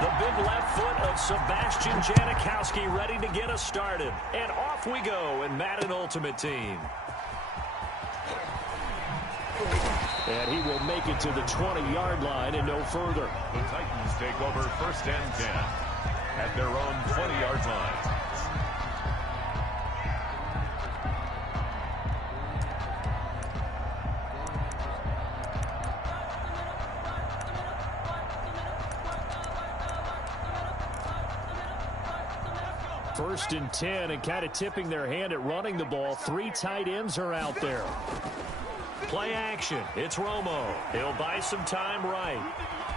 The big left foot of Sebastian Janikowski ready to get us started. And off we go in Madden Ultimate Team. And he will make it to the 20-yard line and no further. The Titans take over 1st and 10 at their own 20-yard line. First and 10, and kind of tipping their hand at running the ball. 3 tight ends are out there. Play action. It's Romo. He'll buy some time right.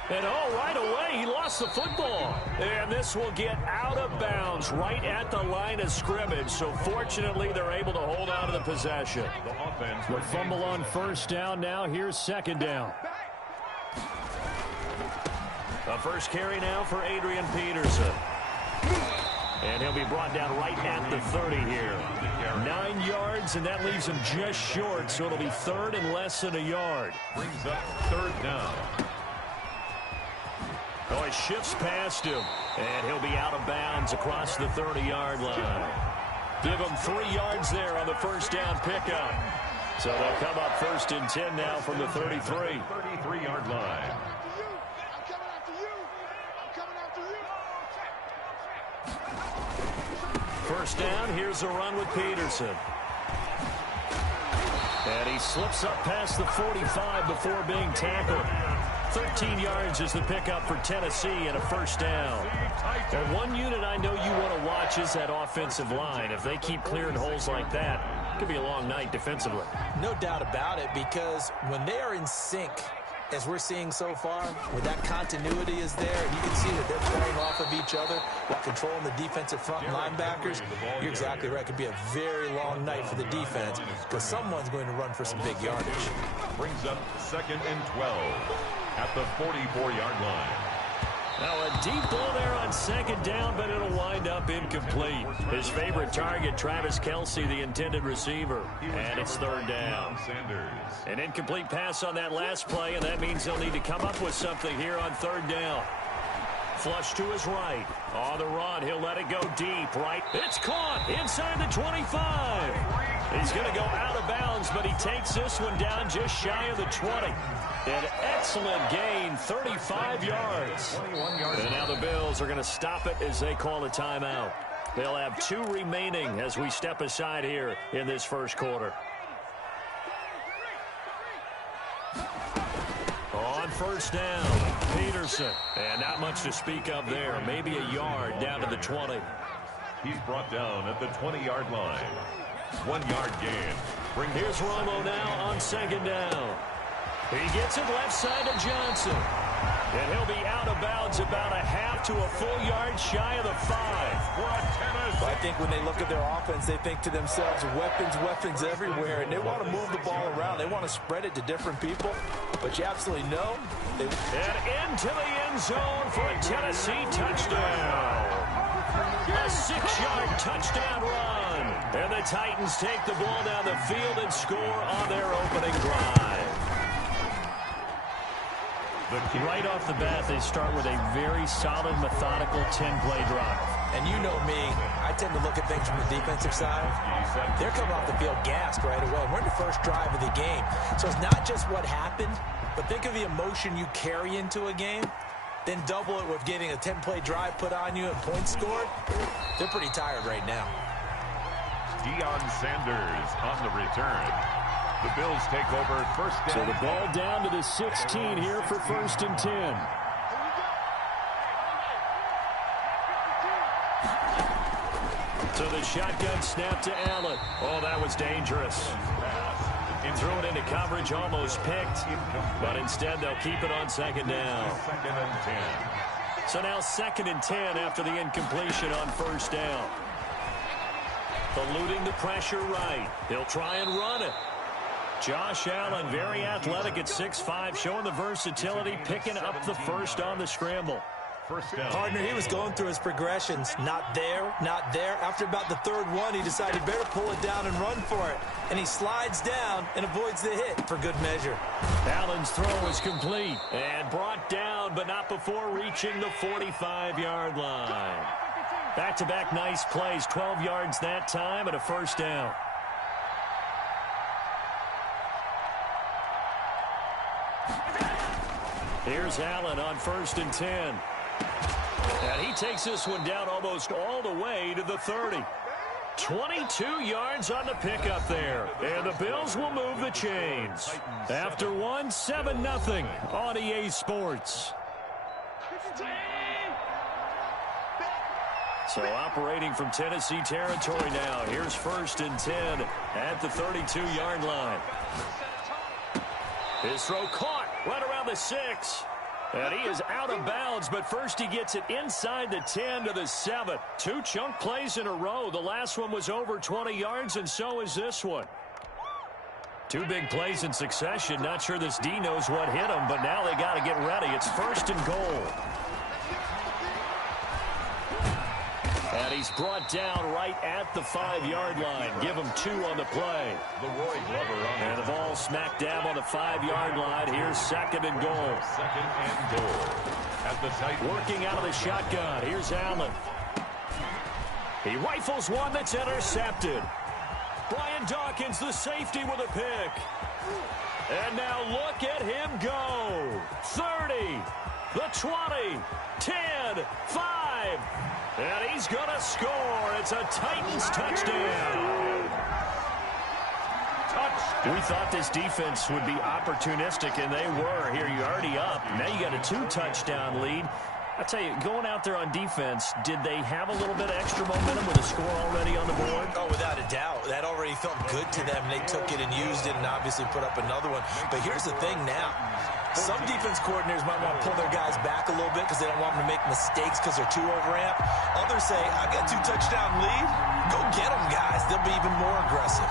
And right away, he lost the football. And this will get out of bounds right at the line of scrimmage. So fortunately, they're able to hold on to the possession. The fumble on 1st down now. Here's 2nd down. A first carry now for Adrian Peterson. And he'll be brought down right at the 30 here. 9 yards, and that leaves him just short, so it'll be 3rd and less than a yard. Brings up 3rd down. Oh, it shifts past him, and he'll be out of bounds across the 30-yard line. Give him 3 yards there on the 1st down pickup. So they'll come up 1st and 10 now from the 33. 33-yard line. 1st down, here's a run with Peterson. And he slips up past the 45 before being tackled. 13 yards is the pickup for Tennessee and a 1st down. And one unit I know you want to watch is that offensive line. If they keep clearing holes like that, it could be a long night defensively. No doubt about it, because when they are in sync, as we're seeing so far, where that continuity is there, and you can see that they're playing off of each other while controlling the defensive front linebackers, you're exactly right. It could be a very long night for the defense because someone's going to run for some big yardage. Brings up 2nd and 12 at the 44-yard line. Now a deep ball there on 2nd down, but it'll wind up incomplete. His favorite target, Travis Kelce, the intended receiver. And it's 3rd down. An incomplete pass on that last play, and that means they'll need to come up with something here on 3rd down. Flush to his right. On the run, he'll let it go deep, right? It's caught inside the 25. He's going to go out of bounds, but he takes this one down just shy of the 20. An excellent gain, 35 yards. And now the Bills are going to stop it as they call a timeout. They'll have 2 remaining as we step aside here in this 1st quarter. On 1st down, Peterson. And not much to speak of there. Maybe a yard down to the 20. He's brought down at the 20-yard line. 1-yard gain. Here's Romo now on 2nd down. He gets it left side to Johnson. And he'll be out of bounds about a half to a full yard shy of the 5. Well, I think when they look at their offense, they think to themselves, weapons everywhere, and they want to move the ball around. They want to spread it to different people, but you absolutely know. And into the end zone for a Tennessee touchdown. A 6-yard touchdown run. And the Titans take the ball down the field and score on their opening drive. Right off the bat, they start with a very solid, methodical 10-play drive. And you know me, I tend to look at things from the defensive side. They're coming off the field gassed right away. We're in the first drive of the game. So it's not just what happened, but think of the emotion you carry into a game. Then double it with getting a 10-play drive put on you and points scored. They're pretty tired right now. Deion Sanders on the return. The Bills take over 1st down. So the ball down to the 16 here for 1st and 10. So the shotgun snap to Allen. Oh, that was dangerous. Threw it into coverage, almost picked. But instead, they'll keep it on 2nd down. 2nd and 10. So now 2nd and 10 after the incompletion on 1st down. Eluding the pressure right. He'll try and run it. Josh Allen, very athletic at 6'5", showing the versatility, picking up the 1st on the scramble. First down. Partner, he was going through his progressions. Not there, not there. After about the third one, he decided he better pull it down and run for it. And he slides down and avoids the hit for good measure. Allen's throw is complete and brought down, but not before reaching the 45-yard line. Back-to-back nice plays, 12 yards that time and a first down. Here's Allen on 1st and 10. And he takes this one down almost all the way to the 30. 22 yards on the pickup there. And the Bills will move the chains. After one, 7-0 on EA Sports. So operating from Tennessee territory now. Here's 1st and 10 at the 32-yard line. His throw caught right around the 6. And he is out of bounds, but first he gets it inside the 10 to the 7. 2 chunk plays in a row. The last one was over 20 yards, and so is this one. 2 big plays in succession. Not sure this D knows what hit him, but now they got to get ready. It's 1st and goal. And he's brought down right at the 5-yard line. Give him 2 on the play. And the ball smack dab on the 5-yard line. Here's 2nd and goal. 2nd and goal. At the tight. Working out of the shotgun. Here's Allen. He rifles one that's intercepted. Brian Dawkins, the safety, with a pick. And now look at him go. 30, the 20, 10, 5. And he's going to score. It's a Titans touchdown. We thought this defense would be opportunistic, and they were. Here, you're already up. Now you got a 2-touchdown lead. I'll tell you, going out there on defense, did they have a little bit of extra momentum with a score already on the board? Oh, without a doubt. That already felt good to them. They took it and used it and obviously put up another one. But here's the thing now. Some defense coordinators might want to pull their guys back a little bit because they don't want them to make mistakes because they're too overamped. Others say, I've got a 2-touchdown lead. Go get them, guys. They'll be even more aggressive.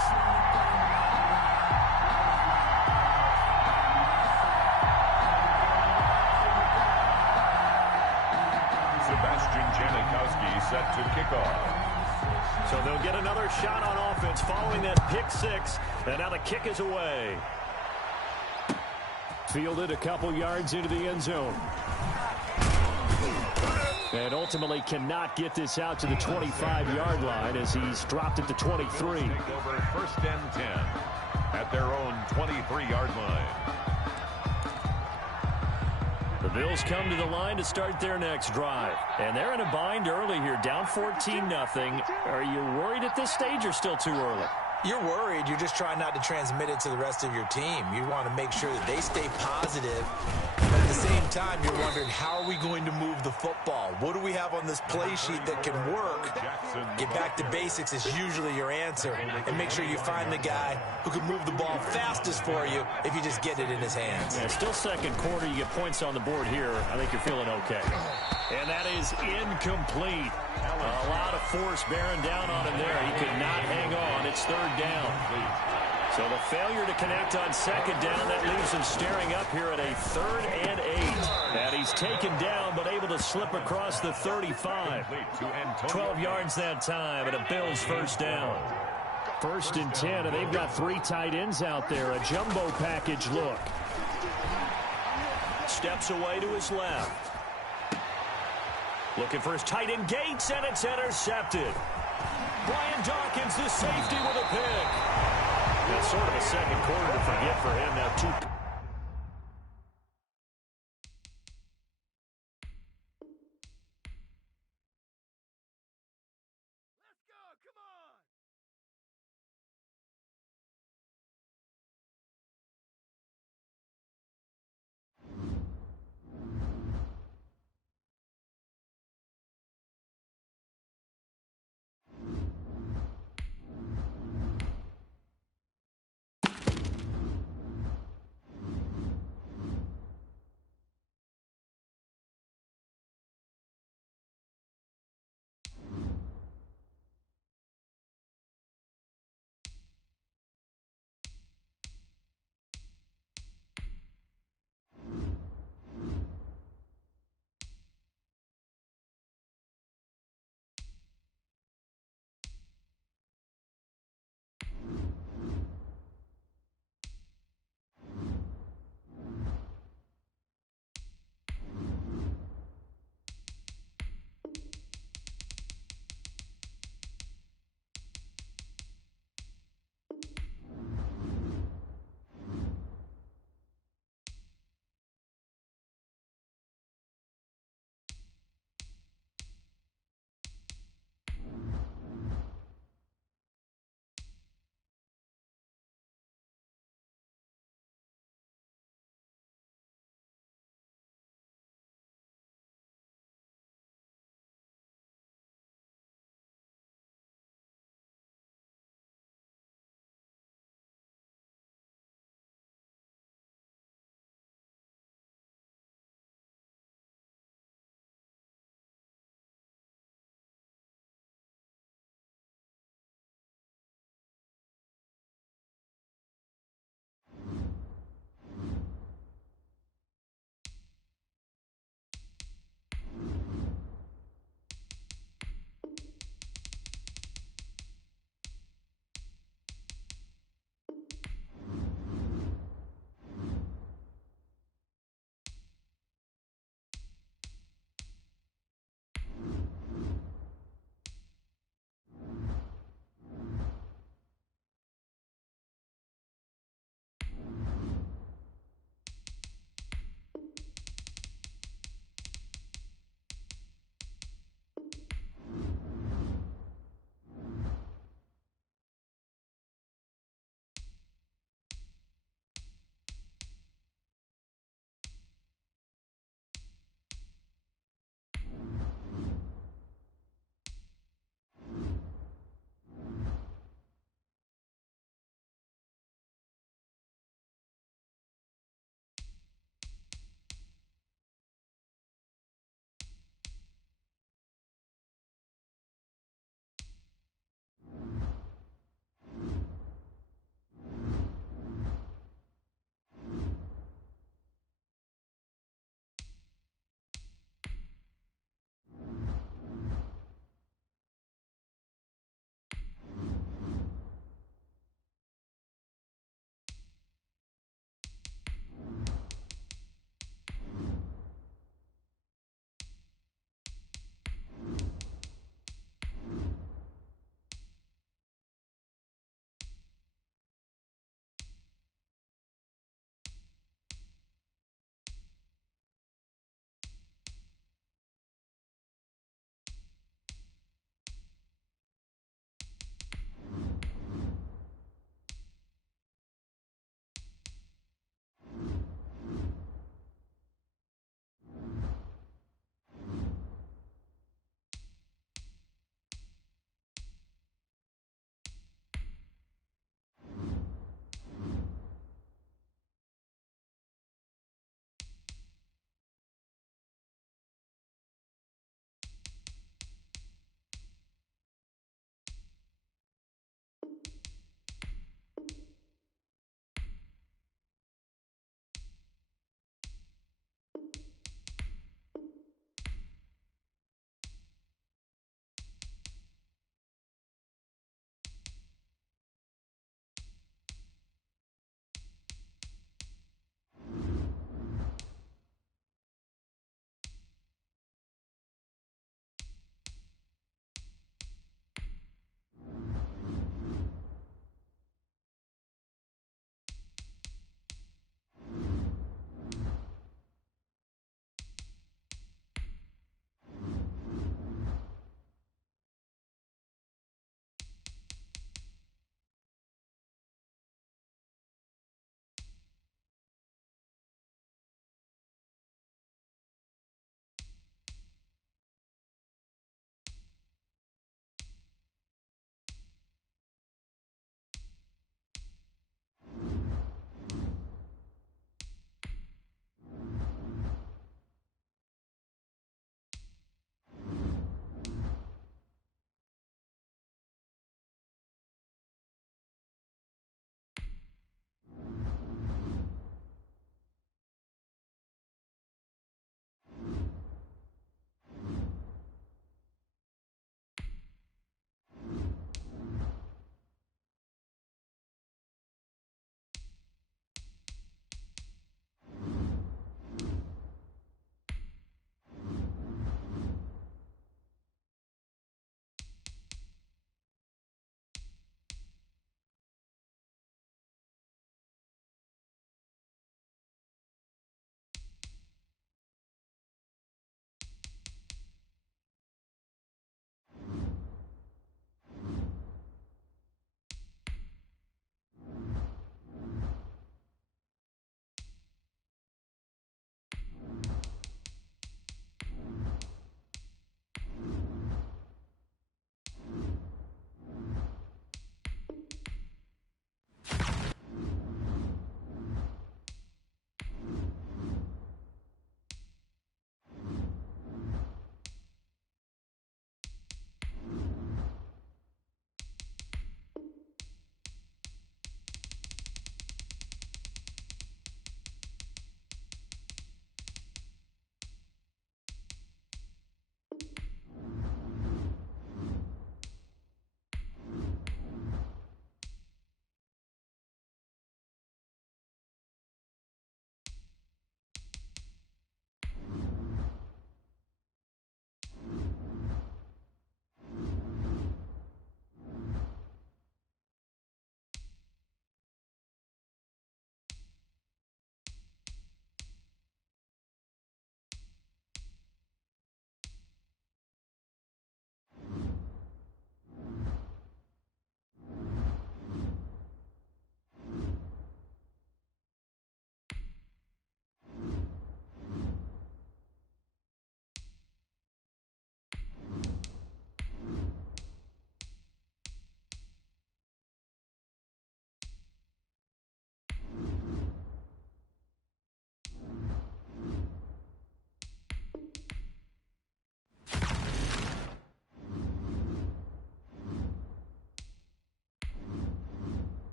Set to kick off. So they'll get another shot on offense following that pick 6. And now the kick is away. Fielded a couple yards into the end zone. And ultimately cannot get this out to the 25-yard line as he's dropped it to 23. Take over 1st and 10 at their own 23-yard line. The Bills come to the line to start their next drive. And they're in a bind early here, down 14-0. Are you worried at this stage or still too early? You're worried. You're just trying not to transmit it to the rest of your team. You want to make sure that they stay positive. But at the same time, you're wondering, how are we going to move the football? What do we have on this play sheet that can work? Get back to basics is usually your answer. And make sure you find the guy who can move the ball fastest for you if you just get it in his hands. Yeah, still 2nd quarter. You get points on the board here. I think you're feeling okay. And that is incomplete. A lot of force bearing down on him there. He could not hang on. It's 3rd down. So the failure to connect on 2nd down, that leaves him staring up here at a 3rd and 8. And he's taken down but able to slip across the 35. 12 yards that time and a Bills 1st down. 1st and 10, and they've got 3 tight ends out there. A jumbo package look. Steps away to his left. Looking for his tight end Gates, and it's intercepted. Brian Dawkins, the safety, with a pick. That's sort of a 2nd quarter to forget for him. Now 2.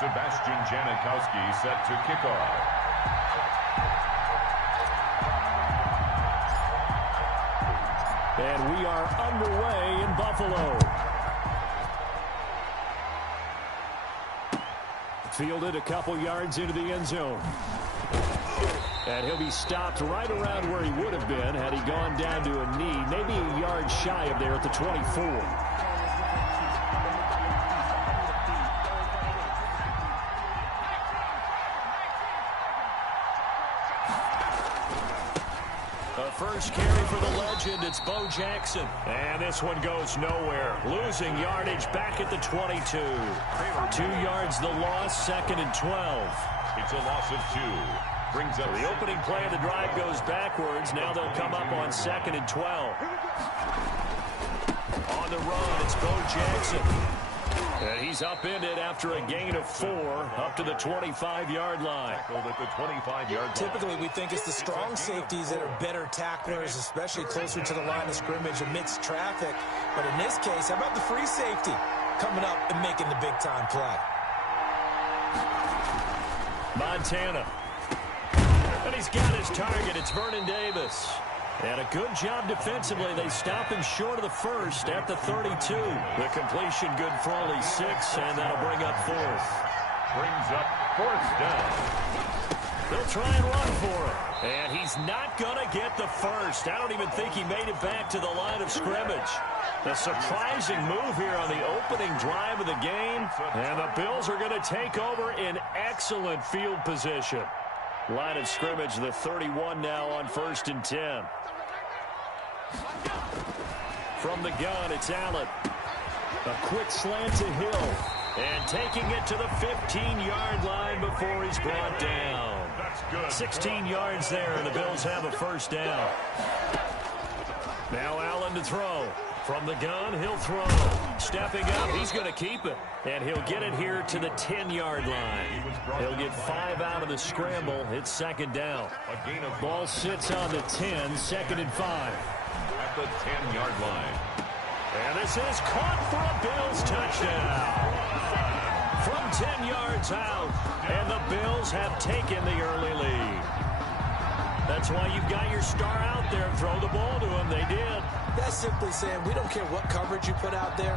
Sebastian Janikowski set to kick off. And we are underway in Buffalo. Fielded a couple yards into the end zone. And he'll be stopped right around where he would have been had he gone down to a knee, maybe a yard shy of there at the 24. First carry for the legend, it's Bo Jackson. And this one goes nowhere. Losing yardage back at the 22. 2 yards the loss, 2nd and 12. It's a loss of 2. Brings up the opening play of the drive goes backwards. Now they'll come up on 2nd and 12. On the run, it's Bo Jackson. And he's upended after a gain of 4 up to the 25-yard line. At the 25-yard line. Typically, we think it's the strong safeties that are better tacklers, especially closer to the line of scrimmage amidst traffic. But in this case, how about the free safety coming up and making the big-time play? Montana. And he's got his target. It's Vernon Davis. And a good job defensively. They stop him short of the first at the 32. The completion good for only 6, and that'll bring up 4th. Brings up 4th down. They'll try and run for it. And he's not going to get the first. I don't even think he made it back to the line of scrimmage. A surprising move here on the opening drive of the game. And the Bills are going to take over in excellent field position. Line of scrimmage, the 31 now on 1st and 10. From the gun, it's Allen. A quick slant to Hill. And taking it to the 15-yard line before he's brought down. That's good. 16 yards there, and the Bills have a first down. Now Allen to throw. From the gun, he'll throw. Stepping up, he's going to keep it. And he'll get it here to the 10-yard line. He'll get 5 out of the scramble. It's 2nd down. Ball sits on the 10, 2nd and 5. At the 10-yard line. And this is caught for a Bills touchdown. From 10 yards out, and the Bills have taken the early lead. That's why you've got your star out there. Throw the ball to him. They did. That's simply saying we don't care what coverage you put out there.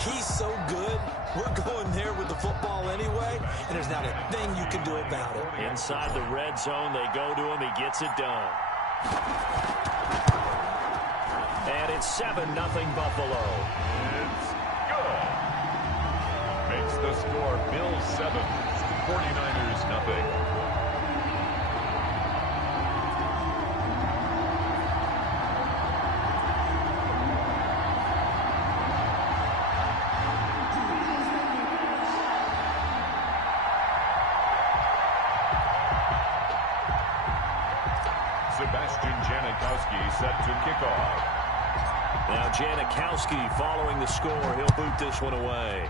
He's so good, we're going there with the football anyway, and there's not a thing you can do about it. Inside the red zone, they go to him. He gets it done. And it's 7-0 Buffalo. It's good. Makes the score Bills 7, 49ers nothing. Sebastian Janikowski set to kick off. Now Janikowski following the score. He'll boot this one away.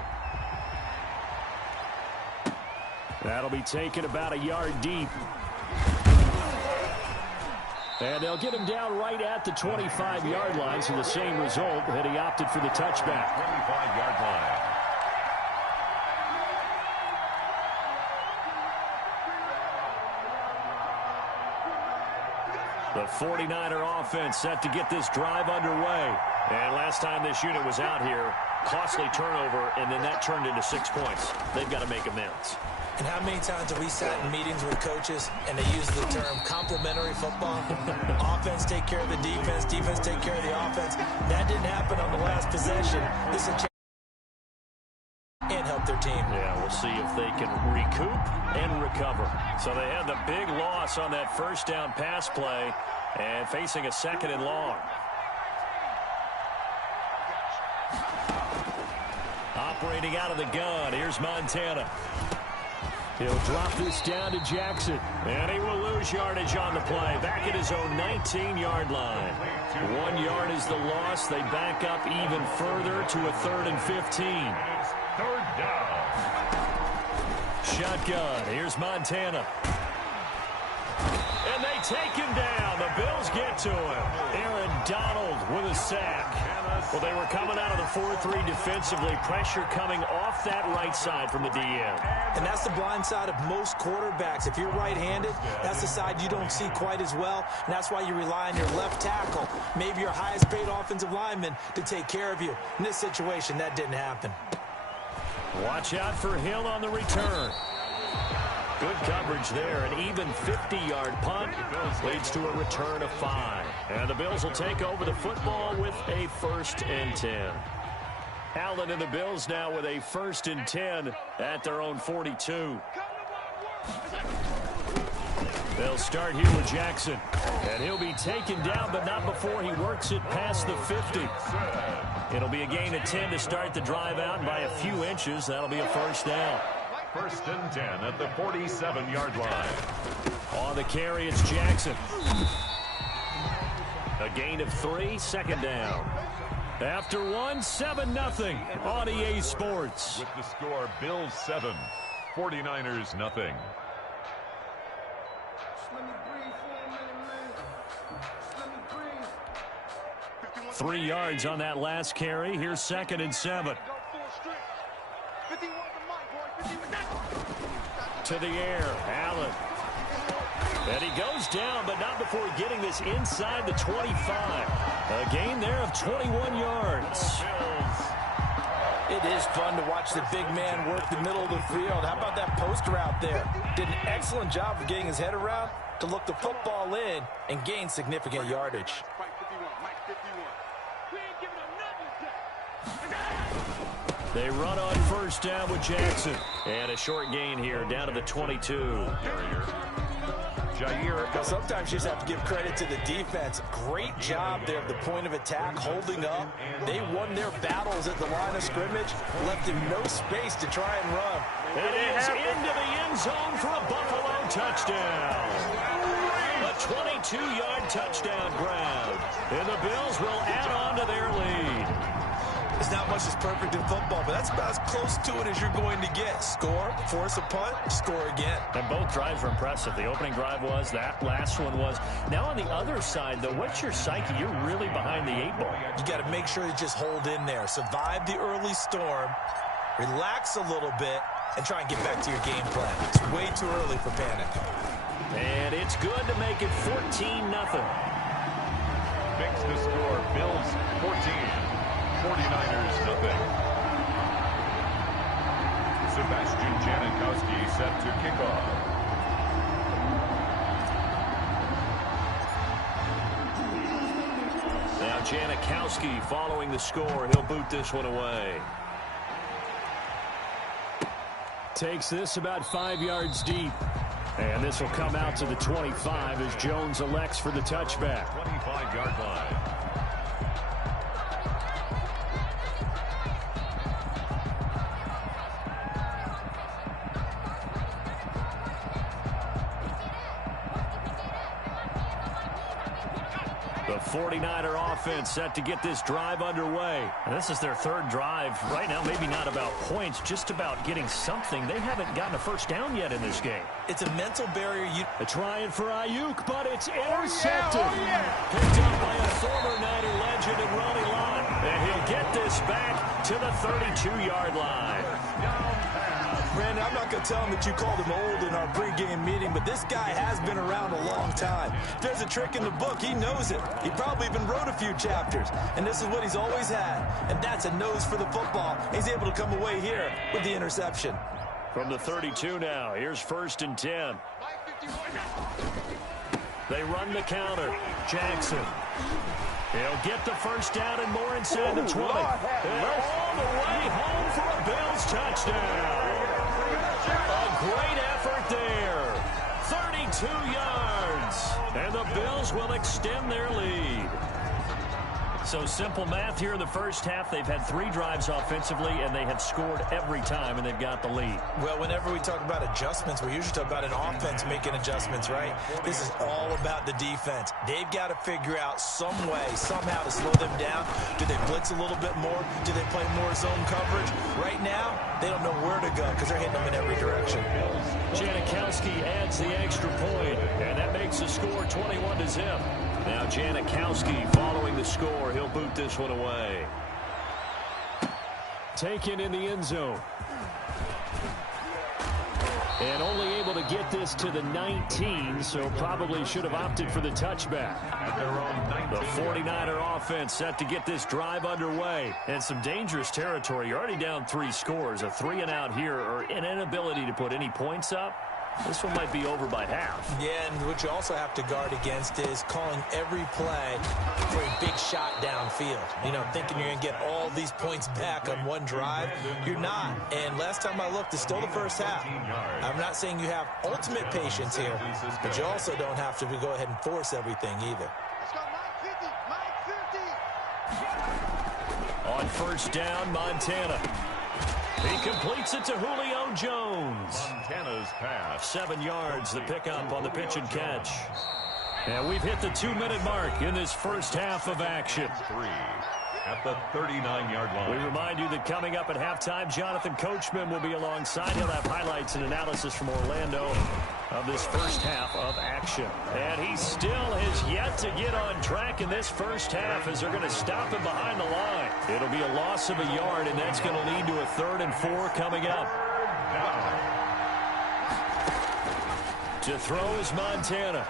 That'll be taken about a yard deep. And they'll get him down right at the 25-yard line, so the same result that he opted for the touchback. 25-yard line. The 49er offense set to get this drive underway. And last time this unit was out here, costly turnover, and then that turned into 6 points. They've got to make amends. And how many times have we sat in meetings with coaches and they use the term complementary football? Offense take care of the defense, defense take care of the offense. That didn't happen on the last possession. This is a chance and help their team. Yeah, we'll see if they can recoup and recover. So they had the big loss on that first down pass play and facing a 2nd and long. Operating out of the gun, here's Montana. He'll drop this down to Jackson, and he will lose yardage on the play. Back at his own 19-yard line. 1 yard is the loss. They back up even further to a 3rd and 15. Third down. Shotgun. Here's Montana. And they take him down. The Bills get to him. Aaron Donald with a sack. Well, they were coming out of the 4-3 defensively. Pressure coming off that right side from the DM. And that's the blind side of most quarterbacks. If you're right-handed, that's the side you don't see quite as well. And that's why you rely on your left tackle, maybe your highest-paid offensive lineman, to take care of you. In this situation, that didn't happen. Watch out for Hill on the return. Good coverage there. An even 50-yard punt leads to a return of 5. And the Bills will take over the football with a 1st and 10. Allen and the Bills now with a 1st and 10 at their own 42. They'll start here with Jackson. And he'll be taken down, but not before he works it past the 50. It'll be a gain of 10 to start the drive out, and by a few inches, that'll be a 1st down. 1st and 10 at the 47-yard line. On the carry, it's Jackson. A gain of 3, 2nd down. After 7-0 on EA Sports. With the score, Bills 7, 49ers nothing. 3 yards on that last carry. Here's 2nd and 7. To the air, Allen. And he goes down, but not before getting this inside the 25. A gain there of 21 yards. It is fun to watch the big man work the middle of the field. How about that post route there? Did an excellent job of getting his head around to look the football in and gain significant yardage. They run on 1st down with Jackson. And a short gain here down to the 22. Jair. Sometimes you just have to give credit to the defense. Great job there at the point of attack, holding up. They won their battles at the line of scrimmage, left him no space to try and run. It is into the end zone for a Buffalo touchdown. A 22-yard touchdown grab. And the Bills will add on to their lead. There's not much that's perfect in football, but that's about as close to it as you're going to get. Score, force a punt, score again. And both drives were impressive. The opening drive was, that last one was. Now on the other side, though, what's your psyche? You're really behind the 8 ball. You got to make sure you just hold in there. Survive the early storm, relax a little bit, and try and get back to your game plan. It's way too early for panic. And it's good to make it 14-0. Makes the score, Bills 14. 49ers nothing. Sebastian Janikowski set to kick off. Now Janikowski following the score. He'll boot this one away. Takes this about 5 yards deep. And this will come out to the 25 as Jones elects for the touchback. 25-yard line. The 49er offense set to get this drive underway. And this is their 3rd drive. Right now, maybe not about points, just about getting something. They haven't gotten a 1st down yet in this game. It's a mental barrier. They're trying for Ayuk, but it's intercepted. Picked up by a former Niner legend in Ronnie Lott. And he'll get this back to the 32-yard line. Brandon, I'm not going to tell him that you called him old in our pregame meeting, but this guy has been around a long time. If there's a trick in the book, he knows it. He probably even wrote a few chapters, and this is what he's always had, and that's a nose for the football. He's able to come away here with the interception. From the 32 now, here's 1st and 10. They run the counter. Jackson. He'll get the 1st down and more inside the 20. And all the way home for a Bills touchdown. A great effort there. 32 yards. And the Bills will extend their lead. So simple math here in the first half. They've had 3 drives offensively, and they have scored every time, and they've got the lead. Well, whenever we talk about adjustments, we usually talk about an offense making adjustments, right? This is all about the defense. They've got to figure out some way, somehow to slow them down. Do they blitz a little bit more? Do they play more zone coverage? Right now, they don't know where to go because they're hitting them in every direction. Janikowski adds the extra point, and that makes the score 21-0. Now Janikowski following the score. He'll boot this one away. Taken in the end zone. And only able to get this to the 19, so probably should have opted for the touchback. The 49er offense set to get this drive underway. And some dangerous territory. You're already down 3 scores. A 3-and-out here, or an inability to put any points up. This one might be over by half. Yeah, and what you also have to guard against is calling every play for a big shot downfield. You know, thinking you're going to get all these points back on one drive. You're not. And last time I looked, it's still the first half. I'm not saying you have ultimate patience here, but you also don't have to go ahead and force everything either. On first down, Montana. He completes it to Julio Jones. Montana's pass. 7 yards, the pickup on the pitch and catch. And we've hit the 2-minute mark in this first half of action. 3 at the 39-yard line. We remind you that coming up at halftime, Jonathan Coachman will be alongside. He'll have highlights and analysis from Orlando of this first half of action. And he still has yet to get on track in this first half as they're going to stop him behind the line. It'll be a loss of a yard, and that's going to lead to a 3rd and 4 coming up. To throw is Montana.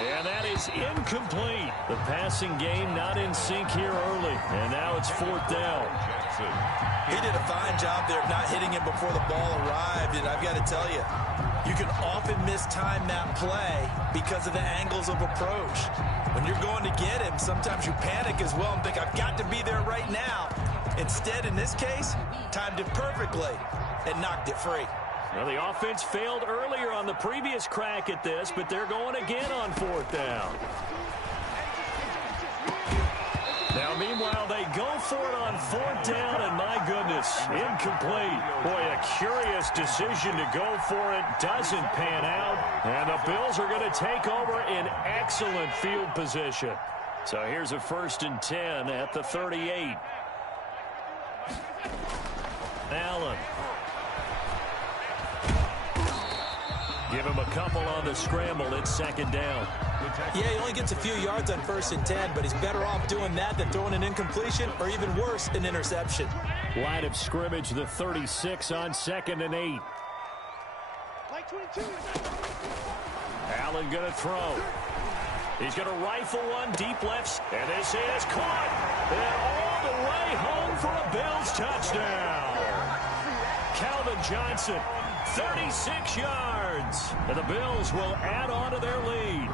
And that is incomplete. The passing game not in sync here early. And now it's 4th down. He did a fine job there of not hitting him before the ball arrived. And I've got to tell you, you can often mistime that play because of the angles of approach. When you're going to get him, sometimes you panic as well and think, I've got to be there right now. Instead, in this case, timed it perfectly and knocked it free. Well, the offense failed earlier on the previous crack at this, but they're going again on 4th down. Now, meanwhile, they go for it on 4th down, and my goodness, incomplete. Boy, a curious decision to go for it. Doesn't pan out, and the Bills are going to take over in excellent field position. So here's a 1st and 10 at the 38. Allen. Give him a couple on the scramble. It's 2nd down. Yeah, he only gets a few yards on 1st and 10, but he's better off doing that than throwing an incompletion or even worse, an interception. Line of scrimmage, the 36 on 2nd and 8. Allen going to throw. He's going to rifle one deep left, and this is caught. And all the way home for a Bills touchdown. Calvin Johnson, 36 yards. And the Bills will add on to their lead.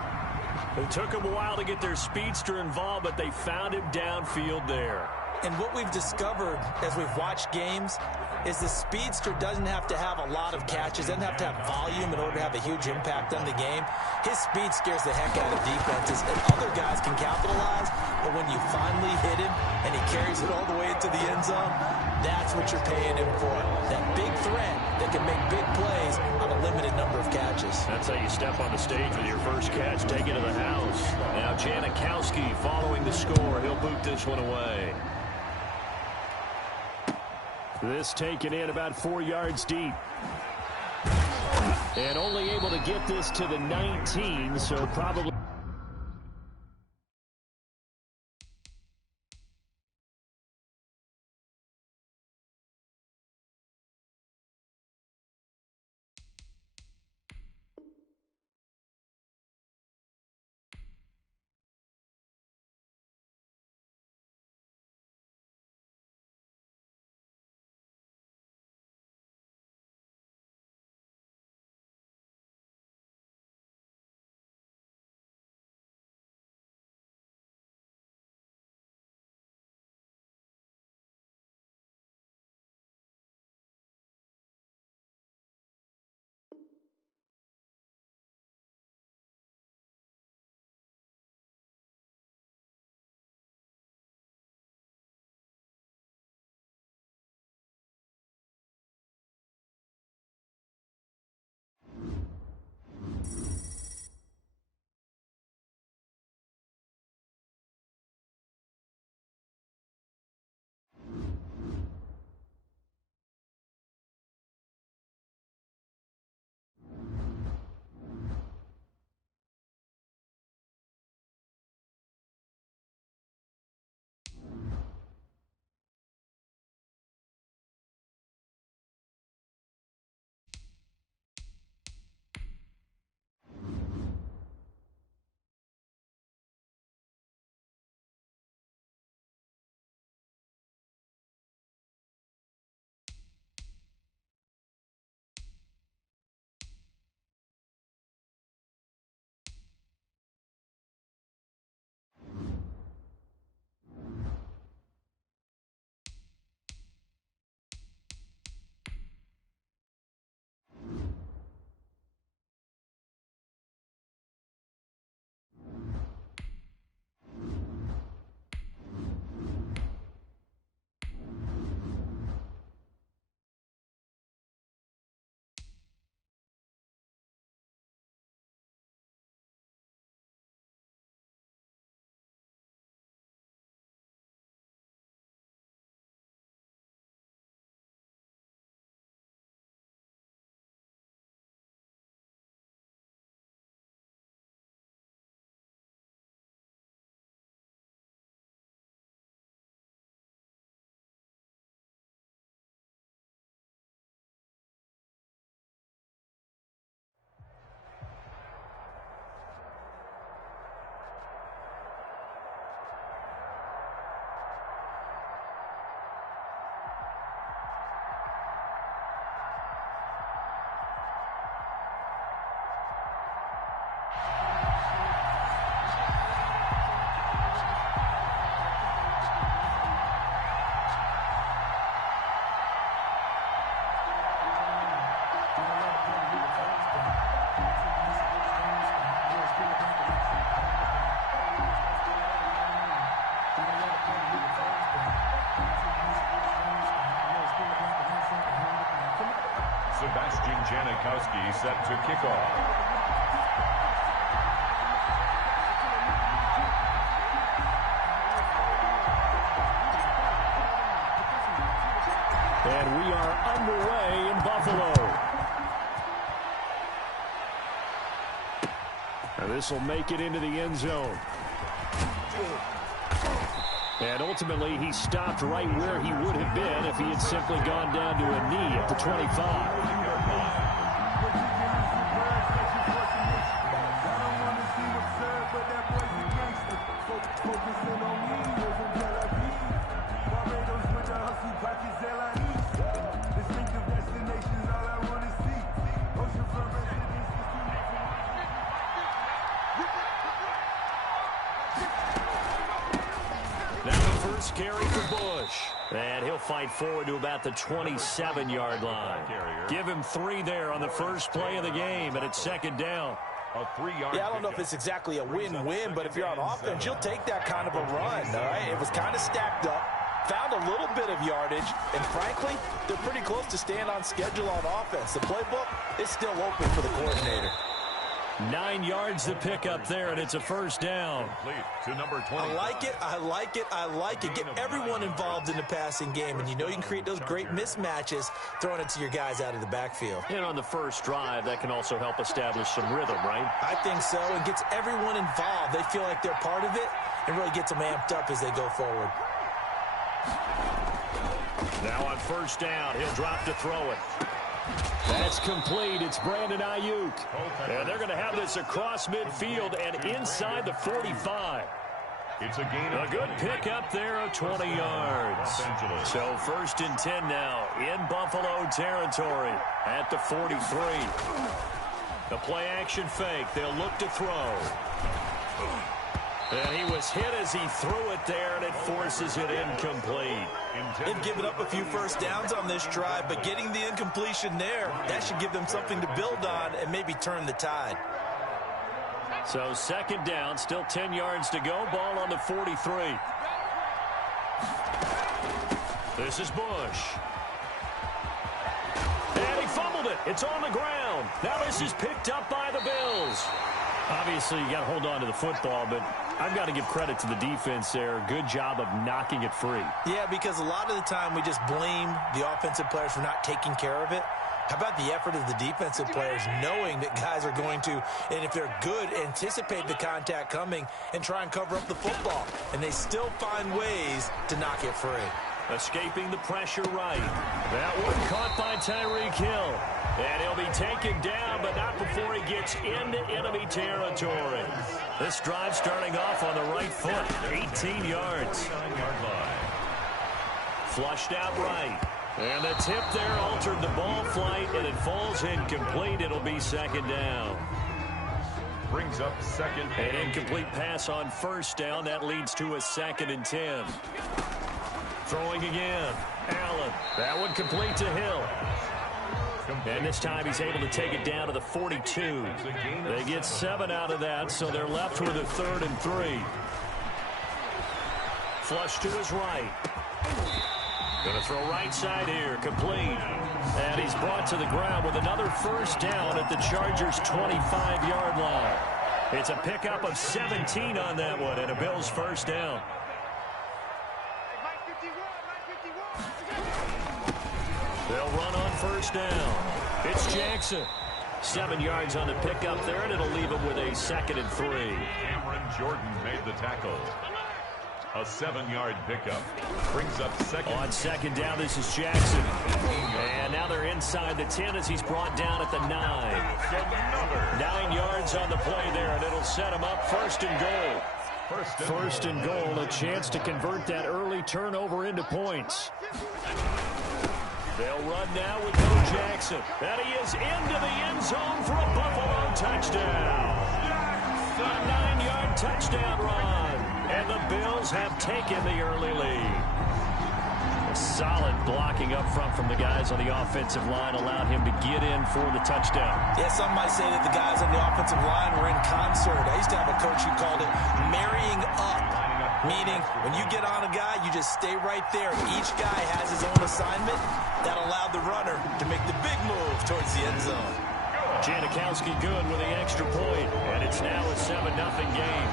It took them a while to get their speedster involved, but they found him downfield there. And what we've discovered as we've watched games is the speedster doesn't have to have a lot of catches, doesn't have to have volume in order to have a huge impact on the game. His speed scares the heck out of defenses, and other guys can capitalize, but when you finally hit him and he carries it all the way into the end zone, that's what you're paying him for. That big threat that can make big plays on a limited number of catches. That's how you step on the stage with your first catch, take it to the house. Now Janikowski following the score. He'll boot this one away. This taken in about 4 yards deep. And only able to get this to the 19, so probably Sebastian Janikowski set to kick off. And we are underway in Buffalo. And this will make it into the end zone. And ultimately, he stopped right where he would have been if he had simply gone down to a knee at the 25. Carry for Bush. And he'll fight forward to about the 27-yard line. Give him 3 there on the first play of the game, and it's second down. Yeah, I don't know if it's exactly a win-win, but if you're on offense, you'll take that kind of a run, all right? It was kind of stacked up, found a little bit of yardage, and frankly, they're pretty close to staying on schedule on offense. The playbook is still open for the coordinator. 9 yards to pick up there, and it's a first down. To number 20. I like it, I like it, I like it. Get everyone involved in the passing game, and you know you can create those great mismatches throwing it to your guys out of the backfield. And on the first drive, that can also help establish some rhythm, right? I think so, and gets everyone involved. They feel like they're part of it, and really gets them amped up as they go forward. Now on first down, he'll drop to throw it. That's complete. It's Brandon Ayuk. And they're going to have this across midfield and inside the 45. It's a gain of a good pick up there of 20 yards. So first and 10 now in Buffalo territory at the 43. The play action fake. They'll look to throw. And he was hit as he threw it there, and it forces it incomplete. They've given up a few first downs on this drive, but getting the incompletion there, that should give them something to build on and maybe turn the tide. So second down, still 10 yards to go. Ball on the 43. This is Bush. And he fumbled it. It's on the ground. Now this is picked up by the Bills. Obviously, you got to hold on to the football, but I've got to give credit to the defense there. Good job of knocking it free. Yeah, because a lot of the time we just blame the offensive players for not taking care of it. How about the effort of the defensive players knowing that guys are going to, and if they're good, anticipate the contact coming and try and cover up the football. And they still find ways to knock it free. Escaping the pressure right. That one caught by Tyreek Hill. And he'll be taken down, but not before he gets into enemy territory. This drive starting off on the right foot. 18 yards. Flushed out right. And the tip there altered the ball flight, and it falls incomplete. It'll be second down. Brings up second. An incomplete pass on first down. That leads to a 2nd and 10. Throwing again. Allen. That one complete to Hill. And this time he's able to take it down to the 42. They get 7 out of that, so they're left with a 3rd and 3. Flush to his right. Going to throw right side here, complete. And he's brought to the ground with another first down at the Chargers' 25-yard line. It's a pickup of 17 on that one, and a Bills first down. They'll run on first down. It's Jackson. 7 yards on the pickup there, and it'll leave him with a 2nd and 3. Cameron Jordan made the tackle. A 7-yard pickup. Brings up second. On second down, this is Jackson. And now they're inside the 10 as he's brought down at the 9. 9 yards on the play there, and it'll set him up first and goal. First and goal, a chance to convert that early turnover into points. They'll run now with Bo Jackson. And he is into the end zone for a Buffalo touchdown. A 9-yard touchdown run. And the Bills have taken the early lead. A solid blocking up front from the guys on the offensive line allowed him to get in for the touchdown. Yeah, some might say that the guys on the offensive line were in concert. I used to have a coach who called it marrying up. Meaning, when you get on a guy, you just stay right there. Each guy has his own assignment. That allowed the runner to make the big move towards the end zone. Janikowski good with the extra point, and it's now a 7-0 game.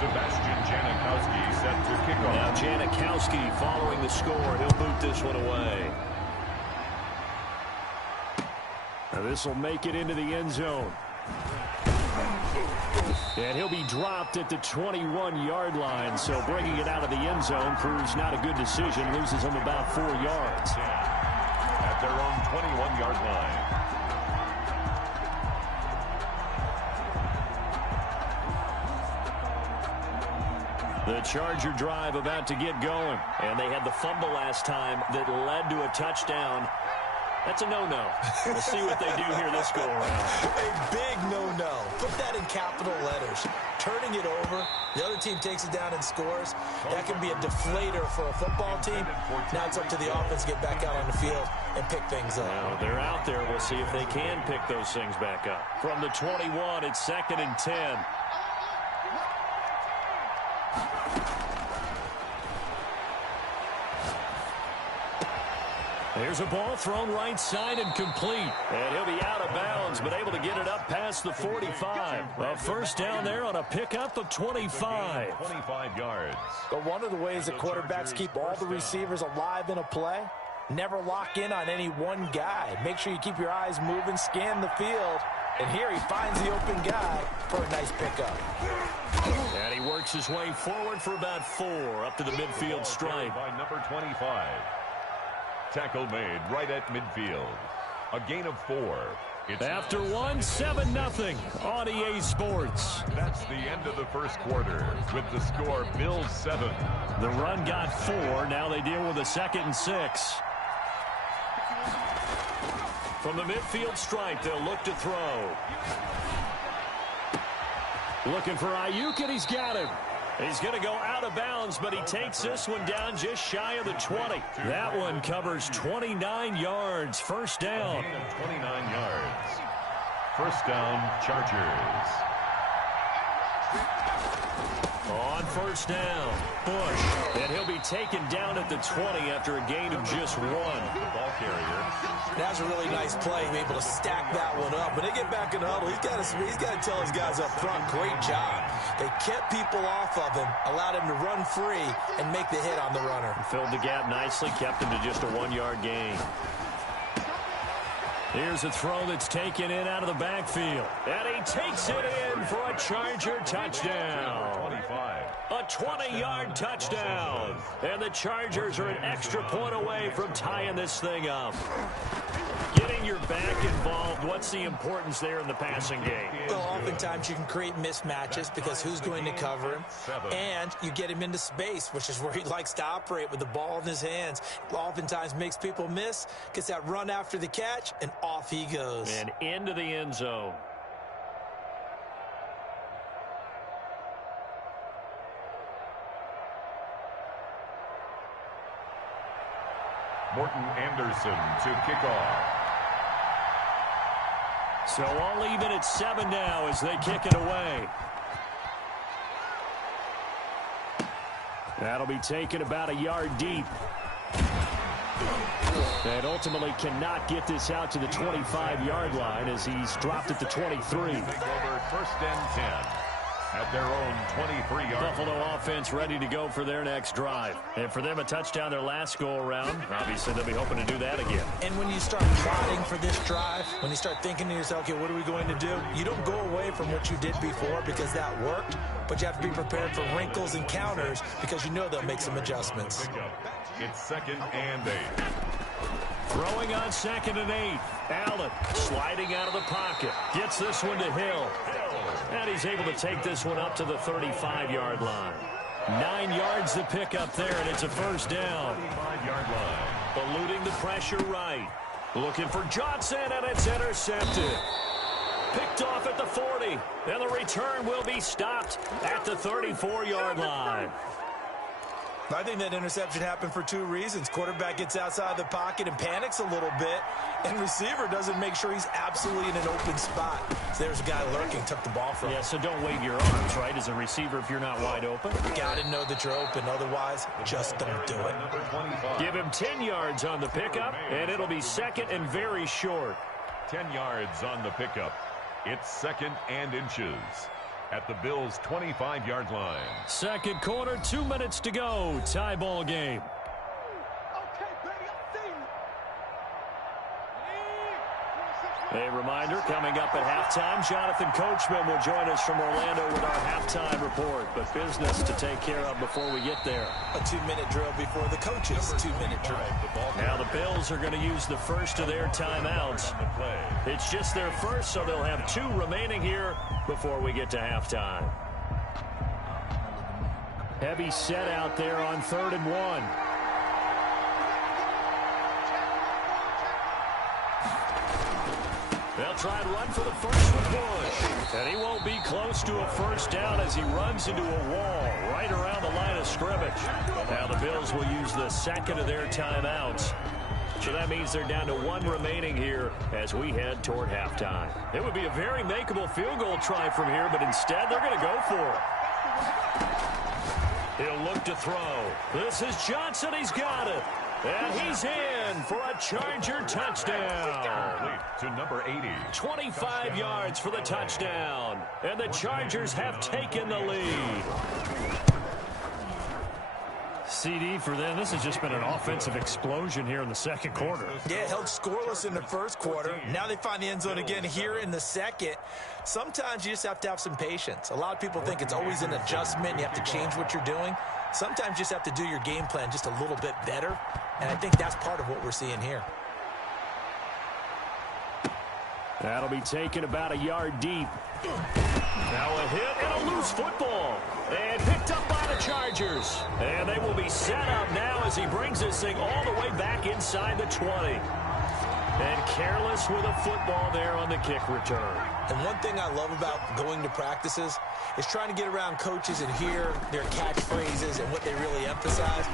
Sebastian Janikowski set to kick off. Now Janikowski following the score. He'll boot this one away. Now this will make it into the end zone. And he'll be dropped at the 21-yard line, so bringing it out of the end zone proves not a good decision. Loses him about 4 yards. At their own 21-yard line. The Charger drive about to get going. And they had the fumble last time that led to a touchdown. That's a no-no. We'll see what they do here this go-around. A big no-no. Put that in capital letters. Turning it over, the other team takes it down and scores. That can be a deflator for a football team. Now it's up to the offense to get back out on the field and pick things up. Now they're out there. We'll see if they can pick those things back up. From the 21, it's 2nd and 10. Here's a ball thrown right side and complete. And he'll be out of bounds, but able to get it up past the 45. A first down there on a pickup of 25. 25 yards. But one of the ways that quarterbacks keep all the receivers alive in a play, never lock in on any one guy. Make sure you keep your eyes moving, scan the field. And here he finds the open guy for a nice pickup. And he works his way forward for about 4 up to the midfield stripe. By number 25. Tackle made right at midfield. A gain of 4. After 7-0 on EA Sports. That's the end of the first quarter with the score Bills 7. The run got 4. Now they deal with a 2nd and 6. From the midfield stripe, they'll look to throw. Looking for Ayuk, and he's got him. He's going to go out of bounds, but he takes this one down just shy of the 20. That one covers 29 yards. First down. 29 yards. First down, Chargers. On first down, Bush. And he'll be taken down at the 20 after a gain of just 1. Ball carrier. That's a really nice play, able to stack that one up. When they get back in the huddle, he's got to tell his guys up front, great job. They kept people off of him, allowed him to run free, and make the hit on the runner. Filled the gap nicely, kept him to just a 1-yard gain. Here's a throw that's taken in out of the backfield. And he takes it in for a Charger touchdown. 25. A 20-yard touchdown. And the Chargers are an extra point away from tying this thing up. Getting your back involved, what's the importance there in the passing game? Well, oftentimes you can create mismatches because who's going to cover him? And you get him into space, which is where he likes to operate with the ball in his hands. Oftentimes makes people miss, gets that run after the catch, and off he goes. And into the end zone. Morton Anderson to kick off. So all even at 7 now as they kick it away. That'll be taken about a yard deep. And ultimately cannot get this out to the 25-yard line as he's dropped at the 23. Over first and 10. At their own 23-yard. Buffalo offense ready to go for their next drive. And for them, a touchdown their last go-around. Obviously, they'll be hoping to do that again. And when you start plotting for this drive, when you start thinking to yourself, okay, what are we going to do? You don't go away from what you did before because that worked, but you have to be prepared for wrinkles and counters because you know they'll make some adjustments. It's 2nd and 8. Throwing on 2nd and 8. Allen sliding out of the pocket. Gets this one to Hill. And he's able to take this one up to the 35-yard line. 9 yards to pick up there, and it's a first down. 35-yard line. Eluding the pressure right. Looking for Johnson, and it's intercepted. Picked off at the 40. And the return will be stopped at the 34-yard line. I think that interception happened for two reasons. Quarterback gets outside the pocket and panics a little bit, and receiver doesn't make sure he's absolutely in an open spot. So there's a guy lurking, took the ball from him. Yeah, so don't wave your arms, right, as a receiver if you're not wide open. You got to know that you're open. Otherwise, just don't do it. Give him 10 yards on the pickup, and it'll be second and very short. 10 yards on the pickup. It's second and inches at the Bills' 25-yard line. Second quarter, 2 minutes to go. Tie ball game. A reminder, coming up at halftime, Jonathan Coachman will join us from Orlando with our halftime report. But business to take care of before we get there. A 2-minute drill before the coaches' 2-minute drill. Now the Bills are going to use the first of their timeouts. It's just their first, so they'll have 2 remaining here before we get to halftime. Heavy set out there on 3rd and 1. They'll try and run for the first with Bush. And he won't be close to a first down as he runs into a wall right around the line of scrimmage. Now the Bills will use the second of their timeouts. So that means they're down to 1 remaining here as we head toward halftime. It would be a very makeable field goal try from here, but instead they're going to go for it. He'll look to throw. This is Johnson. He's got it. And he's in for a Charger touchdown. To number 80. 25 yards for the touchdown. And the Chargers have taken the lead. CD for them. This has just been an offensive explosion here in the second quarter. Yeah, held scoreless in the first quarter. Now they find the end zone again here in the second. Sometimes you just have to have some patience. A lot of people think it's always an adjustment. You have to change what you're doing. Sometimes you just have to do your game plan just a little bit better. And I think that's part of what we're seeing here. That'll be taken about a yard deep. Now a hit and a loose football. And picked up by the Chargers. And they will be set up now as he brings this thing all the way back inside the 20. And careless with a football there on the kick return. And one thing I love about going to practices is trying to get around coaches and hear their catchphrases and what they really emphasize.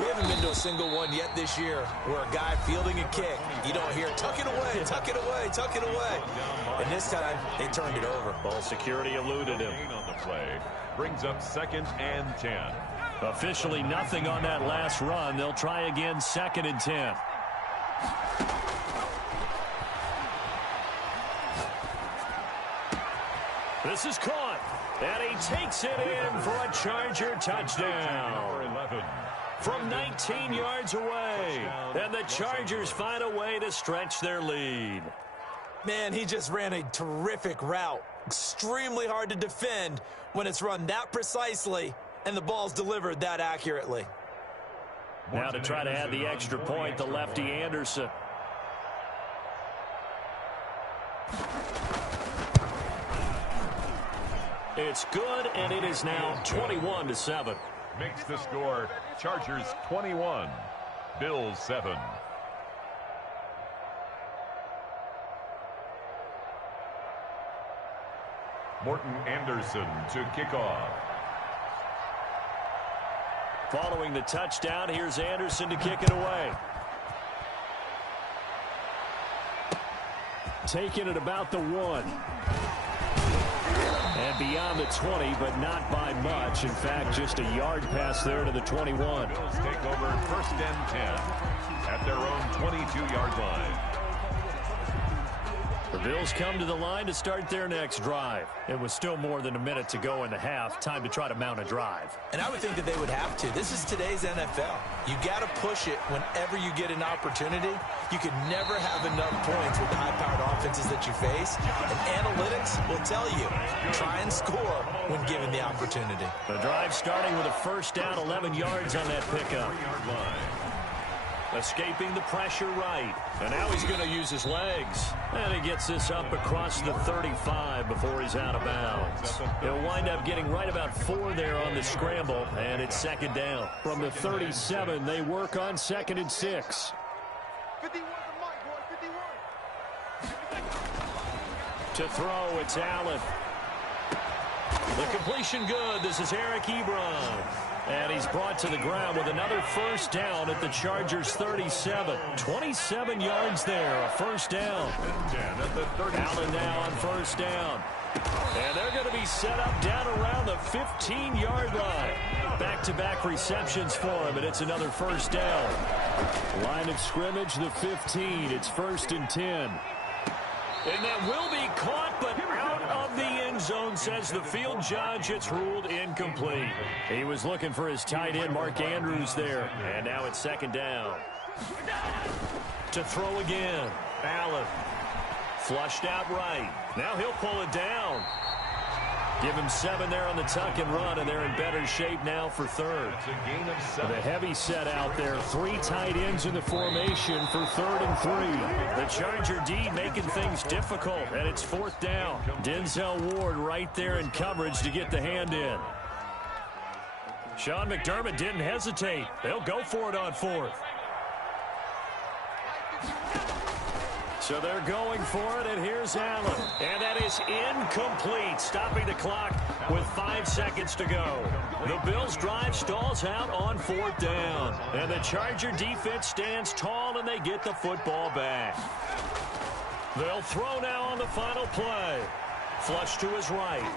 We haven't been to a single one yet this year where a guy fielding a kick, you don't hear, tuck it away, tuck it away, tuck it away. And this time, they turned it over. Ball security eluded him. On the play brings up 2nd and 10. Officially nothing on that last run. They'll try again 2nd and 10. This is caught, and he takes it in for a Charger touchdown. 11. From 19 yards away, and the Chargers find a way to stretch their lead. Man, he just ran a terrific route. Extremely hard to defend when it's run that precisely, and the ball's delivered that accurately. Now to try to add the extra point, the lefty Anderson. It's good, and it is now 21-7. Makes the score Chargers 21, Bills 7. Morton Anderson to kick off. Following the touchdown, here's Anderson to kick it away. Taking it about the 1. And beyond the 20, but not by much. In fact, just a yard pass there to the 21. Bills take over 1st and 10 at their own 22-yard line. The Bills come to the line to start their next drive. It was still more than a minute to go in the half. Time to try to mount a drive. And I would think that they would have to. This is today's NFL. You got to push it whenever you get an opportunity. You can never have enough points with the high-powered offenses that you face. And analytics will tell you, try and score when given the opportunity. The drive starting with a first down, 11 yards on that pickup. Escaping the pressure right. And now he's going to use his legs. And he gets this up across the 35 before he's out of bounds. He'll wind up getting right about 4 there on the scramble. And it's 2nd down. From the 37, they work on 2nd and 6. 51. To throw, it's Allen. The completion good. This is Eric Ebron. And he's brought to the ground with another first down at the Chargers' 37. 27 yards there, a first down. Allen now on first down. And they're going to be set up down around the 15-yard line. Back-to-back receptions for him, and it's another first down. Line of scrimmage, the 15. It's 1st and 10. And that will be caught, but out of the end zone, says the field judge. It's ruled incomplete. He was looking for his tight end, Mark Andrews, there. And now it's 2nd down. To throw again. Allen. Flushed out right. Now he'll pull it down. Give him 7 there on the tuck and run, and they're in better shape now for 3rd. With a heavy set out there. 3 tight ends in the formation for 3rd and 3. The Charger D making things difficult, and it's 4th down. Denzel Ward right there in coverage to get the hand in. Sean McDermott didn't hesitate. They'll go for it on 4th. So they're going for it, and here's Allen. And that is incomplete, stopping the clock with 5 seconds to go. The Bills' drive stalls out on 4th down. And the Charger defense stands tall, and they get the football back. They'll throw now on the final play. Flush to his right.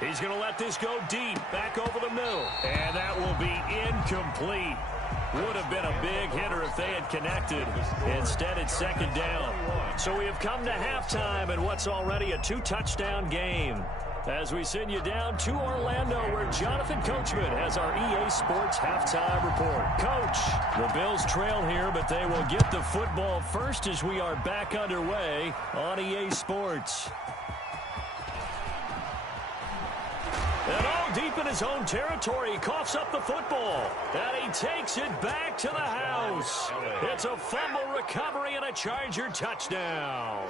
He's going to let this go deep, back over the middle. And that will be incomplete. Would have been a big hitter if they had connected. Instead, it's 2nd down. So we have come to halftime in what's already a 2-touchdown game. As we send you down to Orlando, where Jonathan Coachman has our EA Sports halftime report. Coach, the Bills trail here, but they will get the football first as we are back underway on EA Sports. And all deep in his own territory, he coughs up the football. And he takes it back to the house. It's a fumble recovery and a Charger touchdown.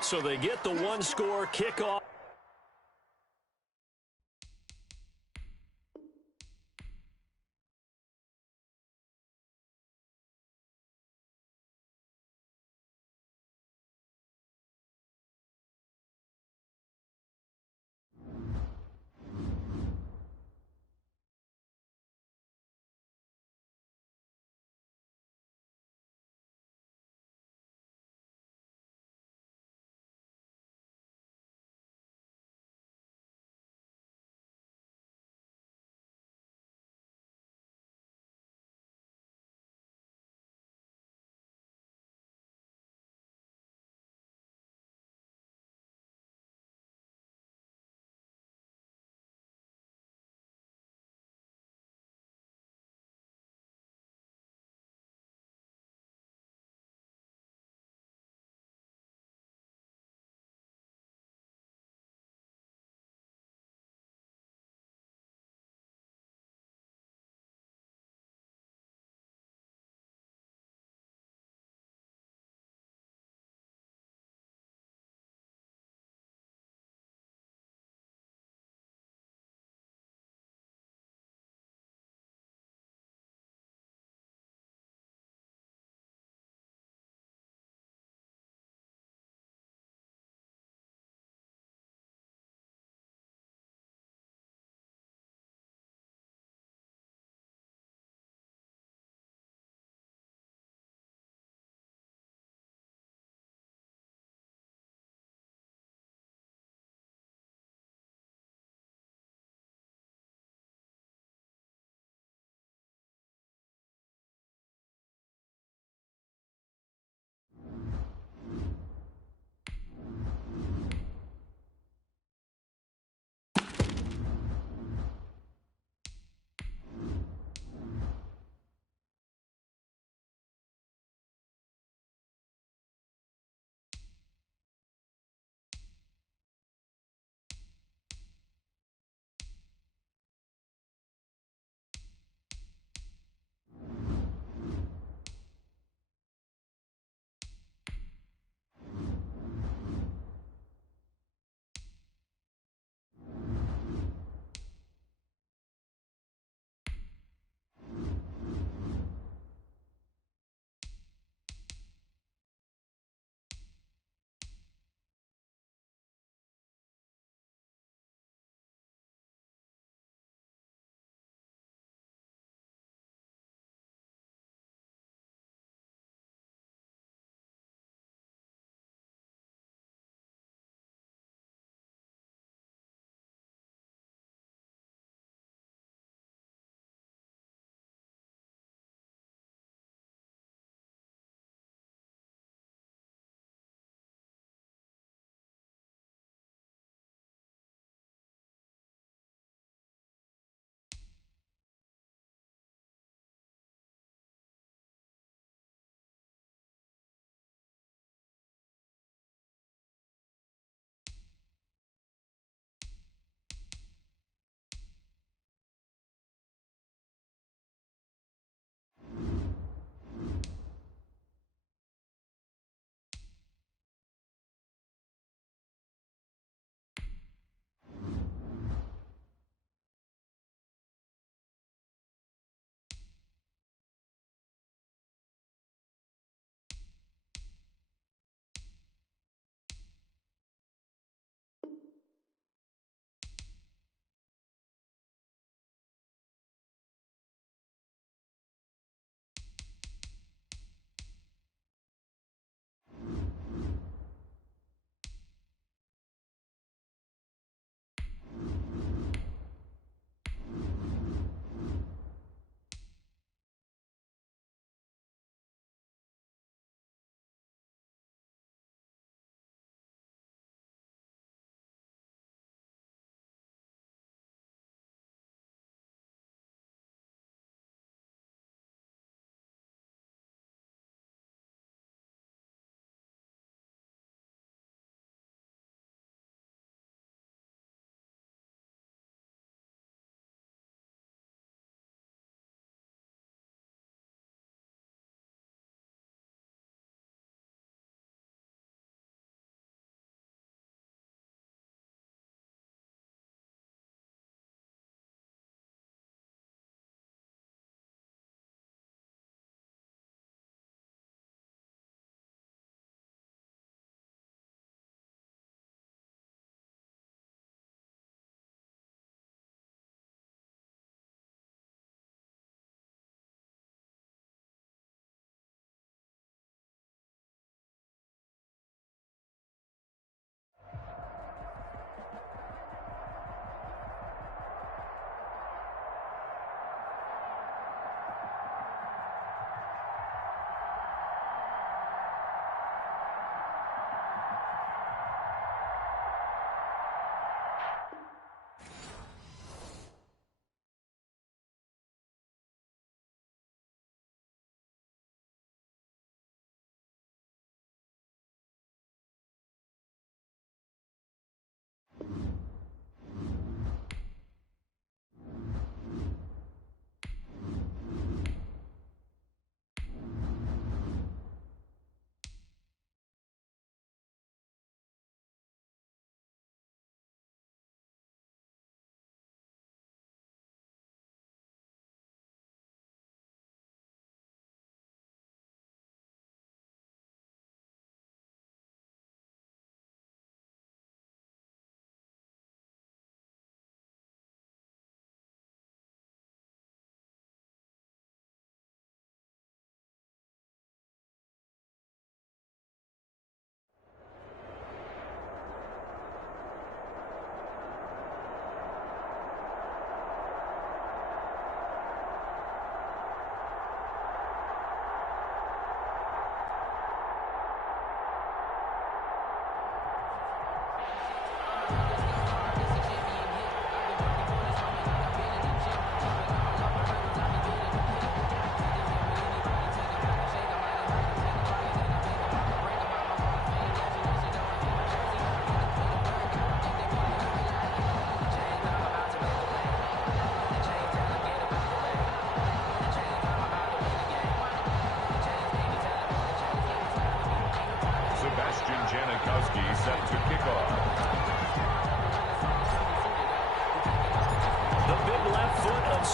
So they get the 1-score kickoff.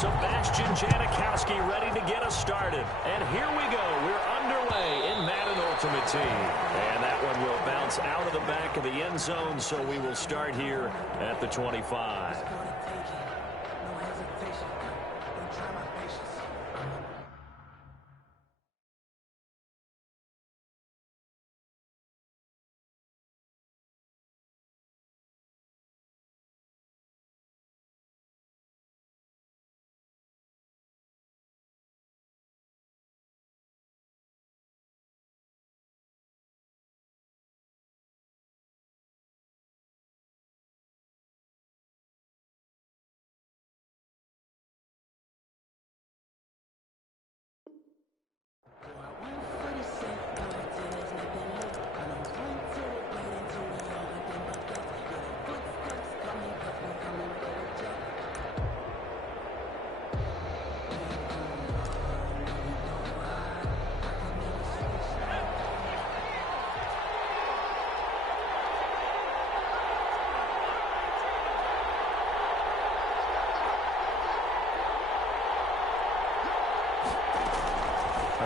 Sebastian Janikowski ready to get us started. And here we go. We're underway in Madden Ultimate Team. And that one will bounce out of the back of the end zone, so we will start here at the 25.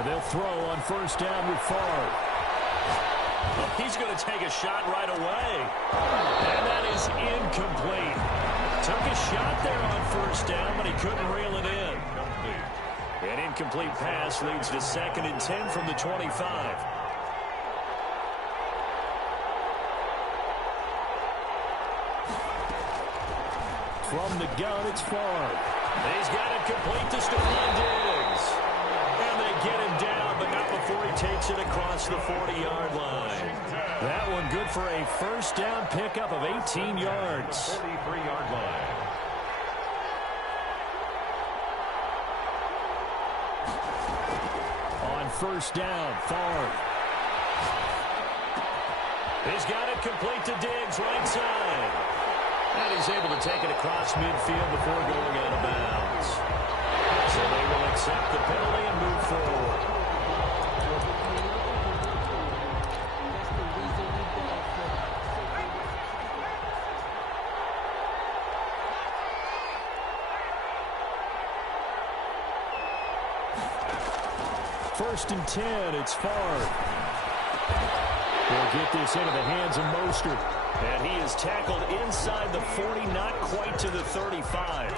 They'll throw on first down with Favre. Oh, he's going to take a shot right away. And that is incomplete. Took a shot there on first down, but he couldn't reel it in. An incomplete pass leads to 2nd and 10 from the 25. From the gun, it's Favre. He's got it complete to Stephon Diggs. And they get him down, but not before he takes it across the 40-yard line. That one good for a first down pickup of 18 yards. 43-yard line. On first down, Favre. He's got it complete to Diggs, right side. And he's able to take it across midfield before going out of bounds. So they will accept the penalty and move forward. First and 10, it's Favre. They'll get this into the hands of Mostert. And he is tackled inside the 40, not quite to the 35.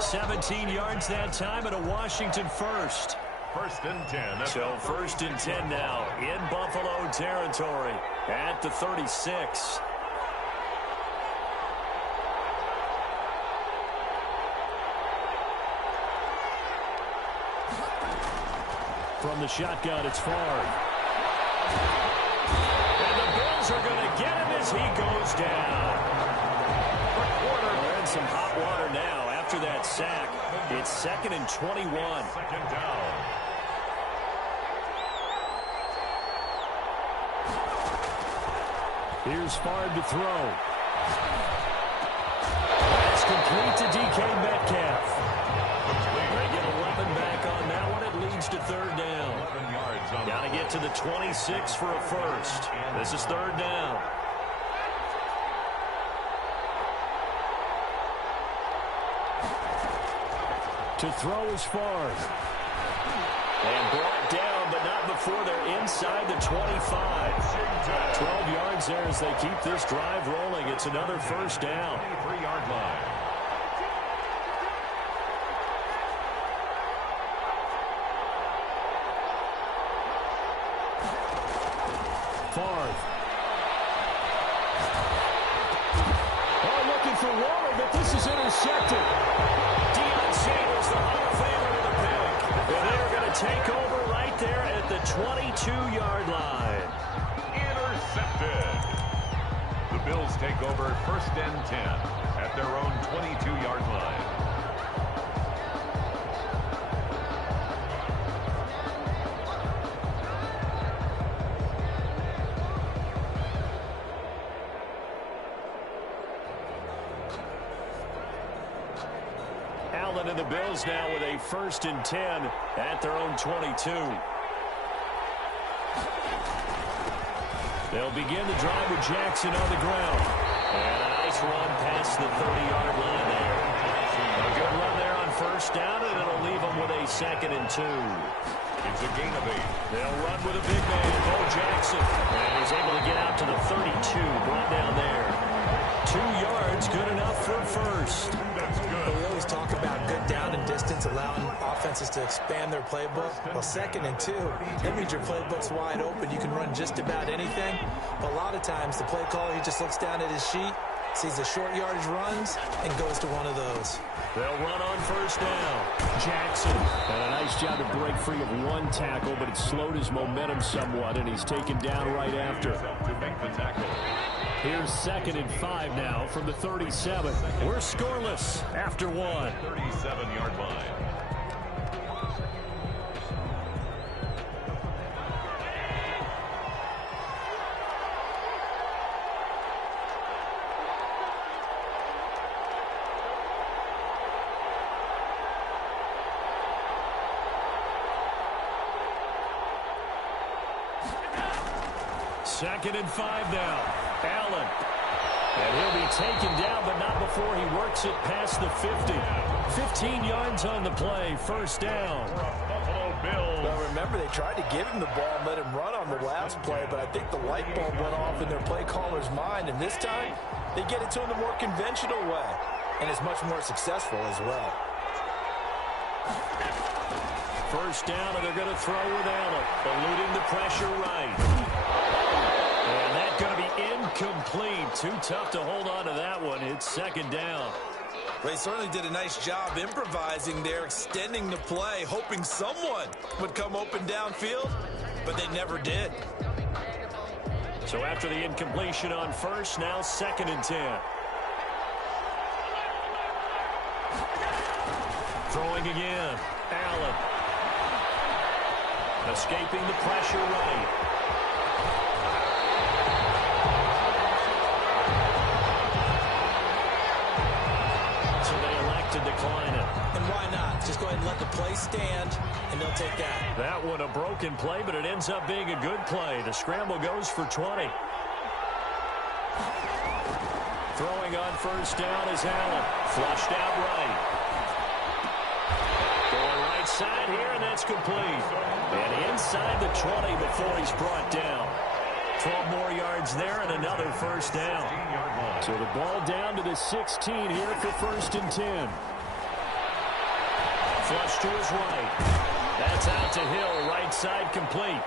17 yards that time and a Washington first. First and 10. So first and 10 now in Buffalo territory at the 36. From the shotgun, it's Favre. And the Bills are going to get him as he goes down. They're in some hot water now after that sack. It's 2nd and 21. Second down. Here's Favre to throw. That's complete to DK Metcalf. They get 11 back on that one. It leads to 3rd down. 11 yards on. Got to get to the 26 for a first. This is 3rd down. To throw is Favre. And brought down, but not before they're inside the 25. 12 yards there as they keep this drive rolling. It's another first down. 23-yard line. Favre. Oh, looking for water, but this is intercepted. Deion Sanders, the Hall of Famer, with a pick. And they are going to take over right there at the 22-yard line. Intercepted. The Bills take over first and 10 at their own 22-yard line. Allen and the Bills now with a first and 10 at their own 22. They'll begin the drive with Jackson on the ground. And a nice run past the 30-yard line there. A good run there on first down. 2nd and 2. It's a gain of 8. They'll run with a big man, Bo Jackson. And he's able to get out to the 32, brought down there. 2 yards, good enough for first. That's good. Well, we always talk about good down and distance, allowing offenses to expand their playbook. Well, 2nd and 2, that means your playbook's wide open. You can run just about anything. But a lot of times, the play caller, he just looks down at his sheet, sees the short yardage runs, and goes to one of those. They'll run on first down. Jackson. And a nice job to break free of 1 tackle, but it slowed his momentum somewhat, and he's taken down right after. To make the tackle. Here's 2nd and 5 now from the 37. We're scoreless after 1. 37-yard line. Second and 5 now. Allen. And he'll be taken down, but not before he works it past the 50. 15 yards on the play. First down. Buffalo Bills. Well, remember, they tried to give him the ball and let him run on the last play, but I think the light bulb went off in their play caller's mind, and this time they get it to him the more conventional way, and it's much more successful as well. First down, and they're going to throw with Allen, eluding the pressure right. And that's going to be incomplete. Too tough to hold on to that one. It's 2nd down. They certainly did a nice job improvising there, extending the play, hoping someone would come open downfield, but they never did. So after the incompletion on first, now 2nd and 10. Throwing again. Allen. Escaping the pressure right. So they elect to decline it. And why not? Just go ahead and let the play stand, and they'll take that. That one a broken play, but it ends up being a good play. The scramble goes for 20. Throwing on first down is Allen. Flushed out right. Going right side here, and that's complete. And inside the 20 before he's brought down. 12 more yards there and another first down. So the ball down to the 16 here for 1st and 10. Flush to his right. That's out to Hill, right side complete.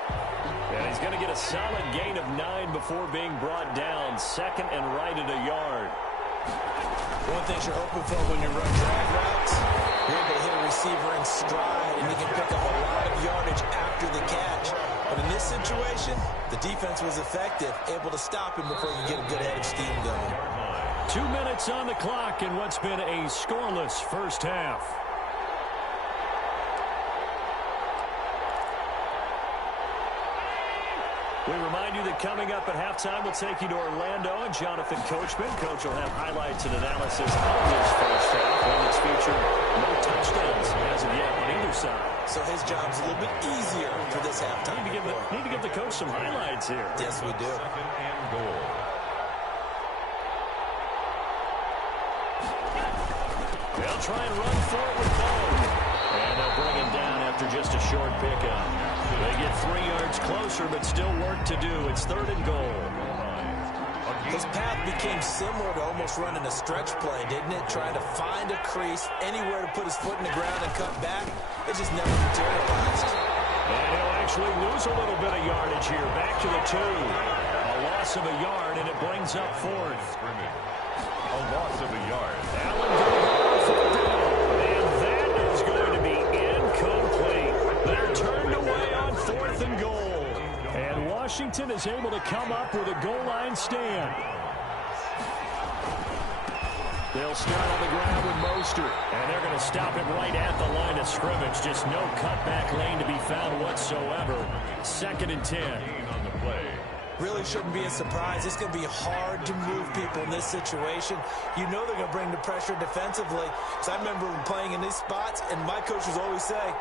And he's going to get a solid gain of 9 before being brought down. 2nd and right at a yard. One thing you're hoping for when you run drag routes, you're able to hit a receiver in stride, and you can pick up a lot of yardage after the catch. But in this situation, the defense was effective, able to stop him before you get a good head of steam going. 2 minutes on the clock in what's been a scoreless first half. We remind you that coming up at halftime, we'll take you to Orlando and Jonathan Coachman. Coach will have highlights and analysis of this first half. One that's featured no touchdowns as of yet on either side. So his job's a little bit easier for this halftime. Need to give the coach some highlights here. Yes, we do. 2nd and goal. They'll try and run for it with Bone. And they'll bring him down after just a short pickup. They get 3 yards closer, but still work to do. It's 3rd and goal. His path became similar to almost running a stretch play, didn't it? Trying to find a crease, anywhere to put his foot in the ground and cut back. It just never materialized. And he'll actually lose a little bit of yardage here. Back to the 2. A loss of a yard, and it brings up 4th. A loss of a yard. Allen goes for it down. And that is going to be incomplete. They're turned away on 4th and goal. And Washington is able to come up with a goal line stand. They'll start on the ground with Mostert. And they're going to stop it right at the line of scrimmage. Just no cutback lane to be found whatsoever. 2nd and 10. On the play. Really shouldn't be a surprise. It's going to be hard to move people in this situation. You know they're going to bring the pressure defensively. Because I remember playing in these spots, and my coaches always say,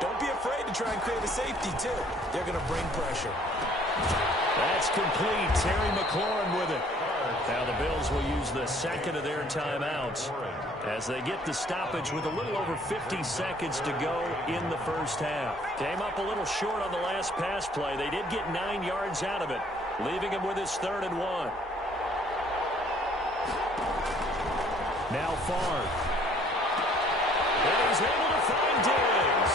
don't be afraid to try and create a safety, too. They're going to bring pressure. That's complete. Terry McLaurin with it. Now the Bills will use the second of their timeouts as they get the stoppage with a little over 50 seconds to go in the first half. Came up a little short on the last pass play. They did get 9 yards out of it, leaving him with his 3rd and 1. Now Favre. And he's able to find Diggs.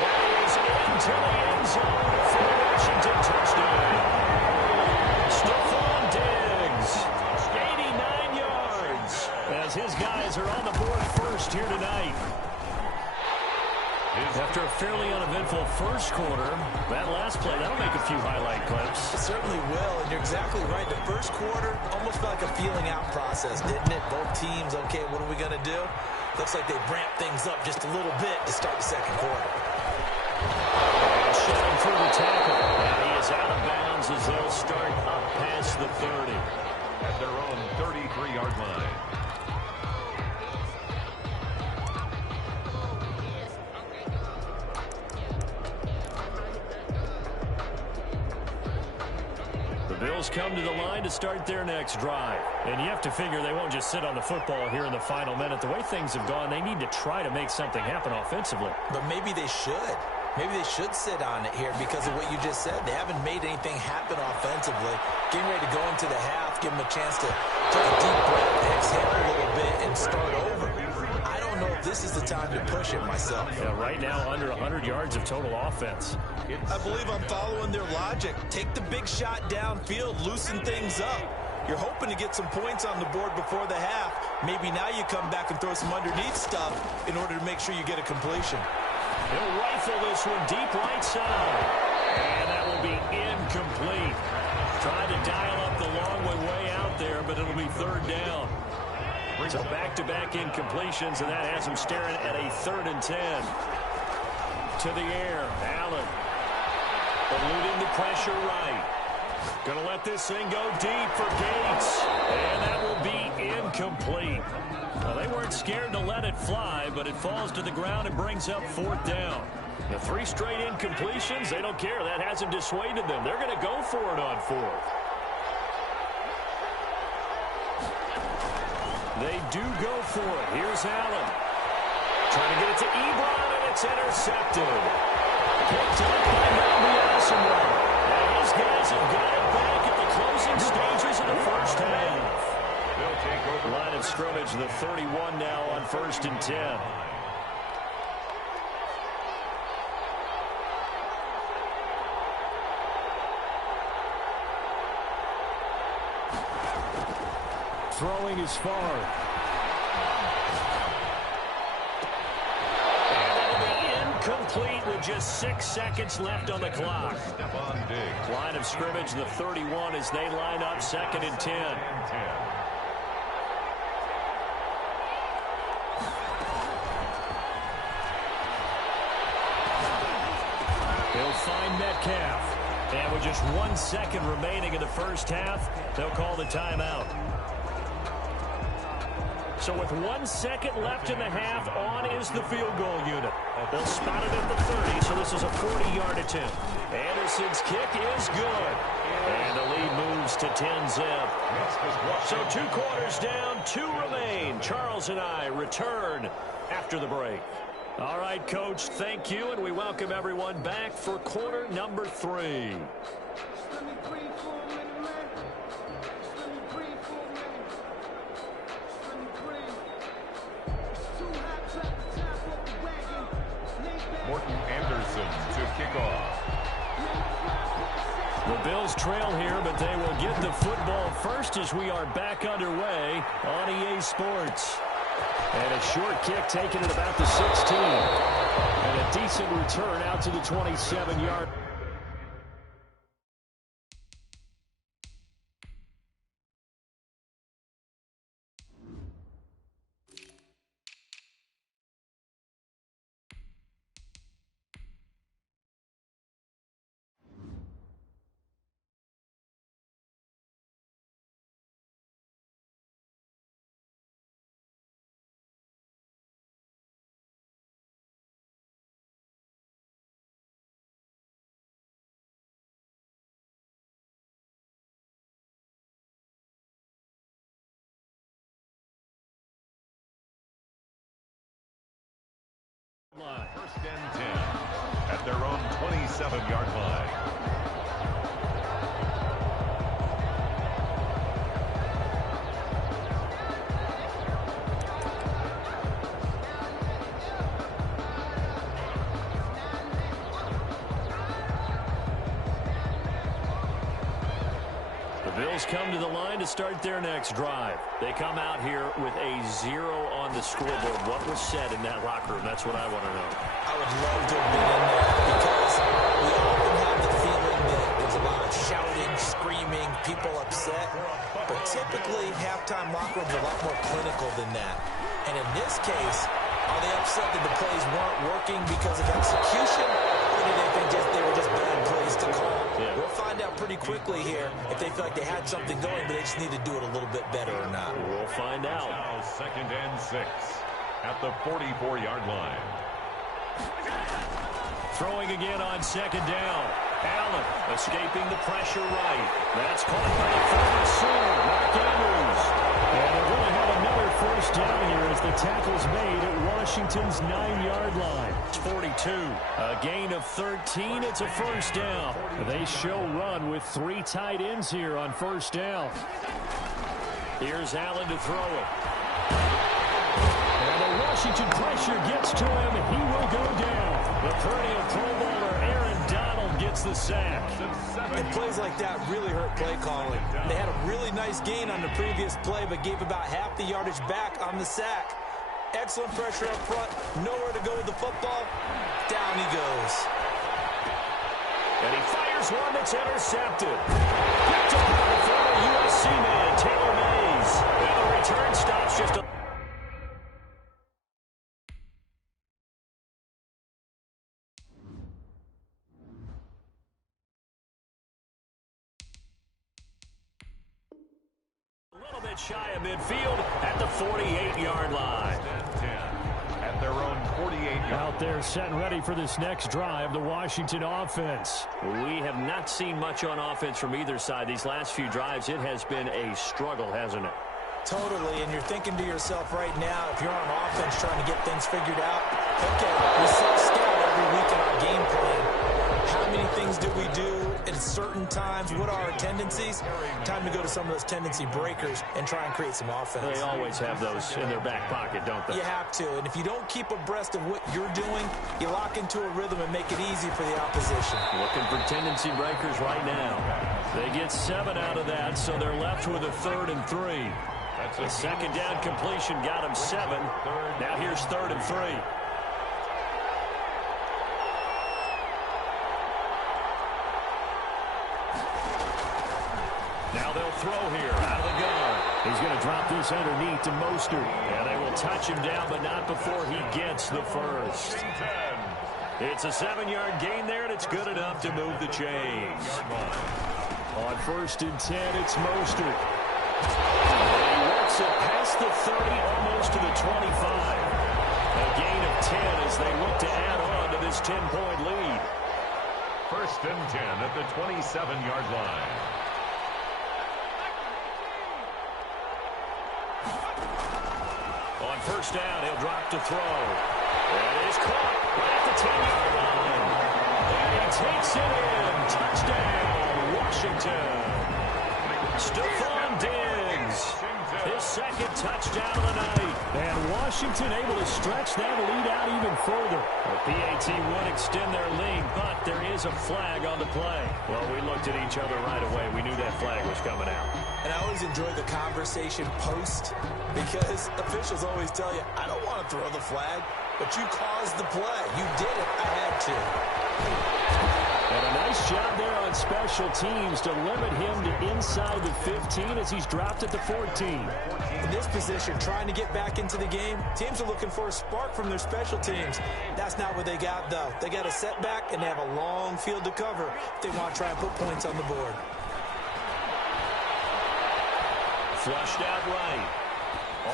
That is into the end zone for the Washington touchdown. Stephon Diggs, 89 yards, as his guys are on the board first here tonight. After a fairly uneventful first quarter, that last play, that'll make a few highlight clips. It certainly will, and you're exactly right. The first quarter almost felt like a feeling out process, didn't it? Both teams, okay, what are we going to do? Looks like they ramped things up just a little bit to start the second quarter. Shoving through the tackle. And he is out of bounds as they'll start up past the 30. At their own 33-yard line. The Bills come to the line to start their next drive. And you have to figure they won't just sit on the football here in the final minute. The way things have gone, they need to try to make something happen offensively. But maybe they should. Maybe they should sit on it here because of what you just said. They haven't made anything happen offensively. Getting ready to go into the half, give them a chance to take a deep breath, exhale a little bit, and start over. I don't know if this is the time to push it myself. Yeah, right now under 100 yards of total offense. I believe I'm following their logic. Take the big shot downfield, loosen things up. You're hoping to get some points on the board before the half. Maybe now you come back and throw some underneath stuff in order to make sure you get a completion. He'll rifle this one deep right side. And that will be incomplete. Trying to dial up the long way out there, but it'll be 3rd down. So back-to-back incompletions, and that has him staring at a 3rd and 10. To the air, Allen. Eluding the pressure right. Going to let this thing go deep for Gates. And that will be incomplete. Well, they weren't scared to let it fly, but it falls to the ground and brings up 4th down. The 3 straight incompletions, they don't care. That hasn't dissuaded them. They're going to go for it on 4th. They do go for it. Here's Allen. Trying to get it to Ebron, and it's intercepted. Picked up by Malbiasimo. And his guys have got it back at the closing stages of the first half. They'll take over. Line of scrimmage, the 31 now on 1st and 10. Throwing is far. And that'll be incomplete with just 6 seconds left on the clock. Stephon Diggs. Line of scrimmage, the 31 as they line up 2nd and 10. He'll find Metcalf. And with just 1 second remaining in the first half, they'll call the timeout. So with 1 second left in the half, on is the field goal unit. They'll spot it at the 30, so this is a 40-yard attempt. Anderson's kick is good. And the lead moves to 10-zip. So 2 quarters down, 2 remain. Charles and I return after the break. All right, Coach, thank you, and we welcome everyone back for quarter number 3. Morton Anderson to kick off. The Bills trail here, but they will get the football first as we are back underway on EA Sports. And a short kick taken at about the 16. And a decent return out to the 27-yard. line. First and 10 at their own 27-yard line. Bills come to the line to start their next drive. They come out here with a 0 on the scoreboard. What was said in that locker room? That's what I want to know. I would love to have been in there because we often have the feeling that there's a lot of shouting, screaming, people upset. But typically, halftime locker rooms are a lot more clinical than that. And in this case, are they upset that the plays weren't working because of execution? Or do they think they were just bad plays to call? Yeah. We'll find out pretty quickly here if they feel like they had something going, but they just need to do it a little bit better or not. We'll find out. Now second and 6 at the 44-yard line. Throwing again on second down. Allen escaping the pressure right. That's caught by the forward center, Mark Andrews. And they're going to have another first down here as the tackle's made at Washington's 9-yard line. It's 42. A gain of 13. It's a first down. They show run with 3 tight ends here on first down. Here's Allen to throw it. And the Washington pressure gets to him, and he will go down. The perennial Pro Bowler Aaron Donald gets the sack. And plays like that really hurt play calling. They had a really nice gain on the previous play, but gave about half the yardage back on the sack. Excellent pressure up front. Nowhere to go with the football. Down he goes. And he fires one that's intercepted. Picked off by the former USC man, Taylor Mays. And the return stops just a... shy of midfield at the 48-yard line. At their own 48-yard. Out there set and ready for this next drive, the Washington offense. We have not seen much on offense from either side. These last few drives, it has been a struggle, hasn't it? Totally, and you're thinking to yourself right now, if you're on offense trying to get things figured out, okay, we set scout every week in our game plan. How many things do we do at certain times? What are our tendencies? Time to go to some of those tendency breakers and try and create some offense. They always have those in their back pocket, don't they? You have to, and if you don't keep abreast of what you're doing, you lock into a rhythm and make it easy for the opposition. Looking for tendency breakers right now. They get 7 out of that, so they're left with a 3rd and 3. The second down completion got them 7. Now here's 3rd and 3. Now they'll throw here out of the gun. He's going to drop this underneath to Mostert. And they will touch him down, but not before he gets the first. It's a 7-yard gain there, and it's good enough to move the chains. On 1st and 10, it's Mostert. He works it past the 30, almost to the 25. A gain of 10 as they look to add on to this 10-point lead. 1st and 10 at the 27-yard line. On 1st down, he'll drop to throw. And it is caught right at the 10-yard line. And he takes it in. Touchdown, Washington. Stephon Diggs, his 2nd touchdown of the night. And Washington able to stretch that lead out even further. The PAT would extend their lead, but there is a flag on the play. Well, we looked at each other right away. We knew that flag was coming out. And I always enjoy the conversation post because officials always tell you, I don't want to throw the flag, but you caused the play. You did it. I had to. And a nice job there on special teams to limit him to inside the 15 as he's dropped at the 14. In this position, trying to get back into the game, teams are looking for a spark from their special teams. That's not what they got, though. They got a setback, and they have a long field to cover if they want to try and put points on the board. Flushed out right.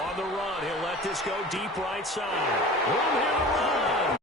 On the run, he'll let this go deep right side. Room here to run.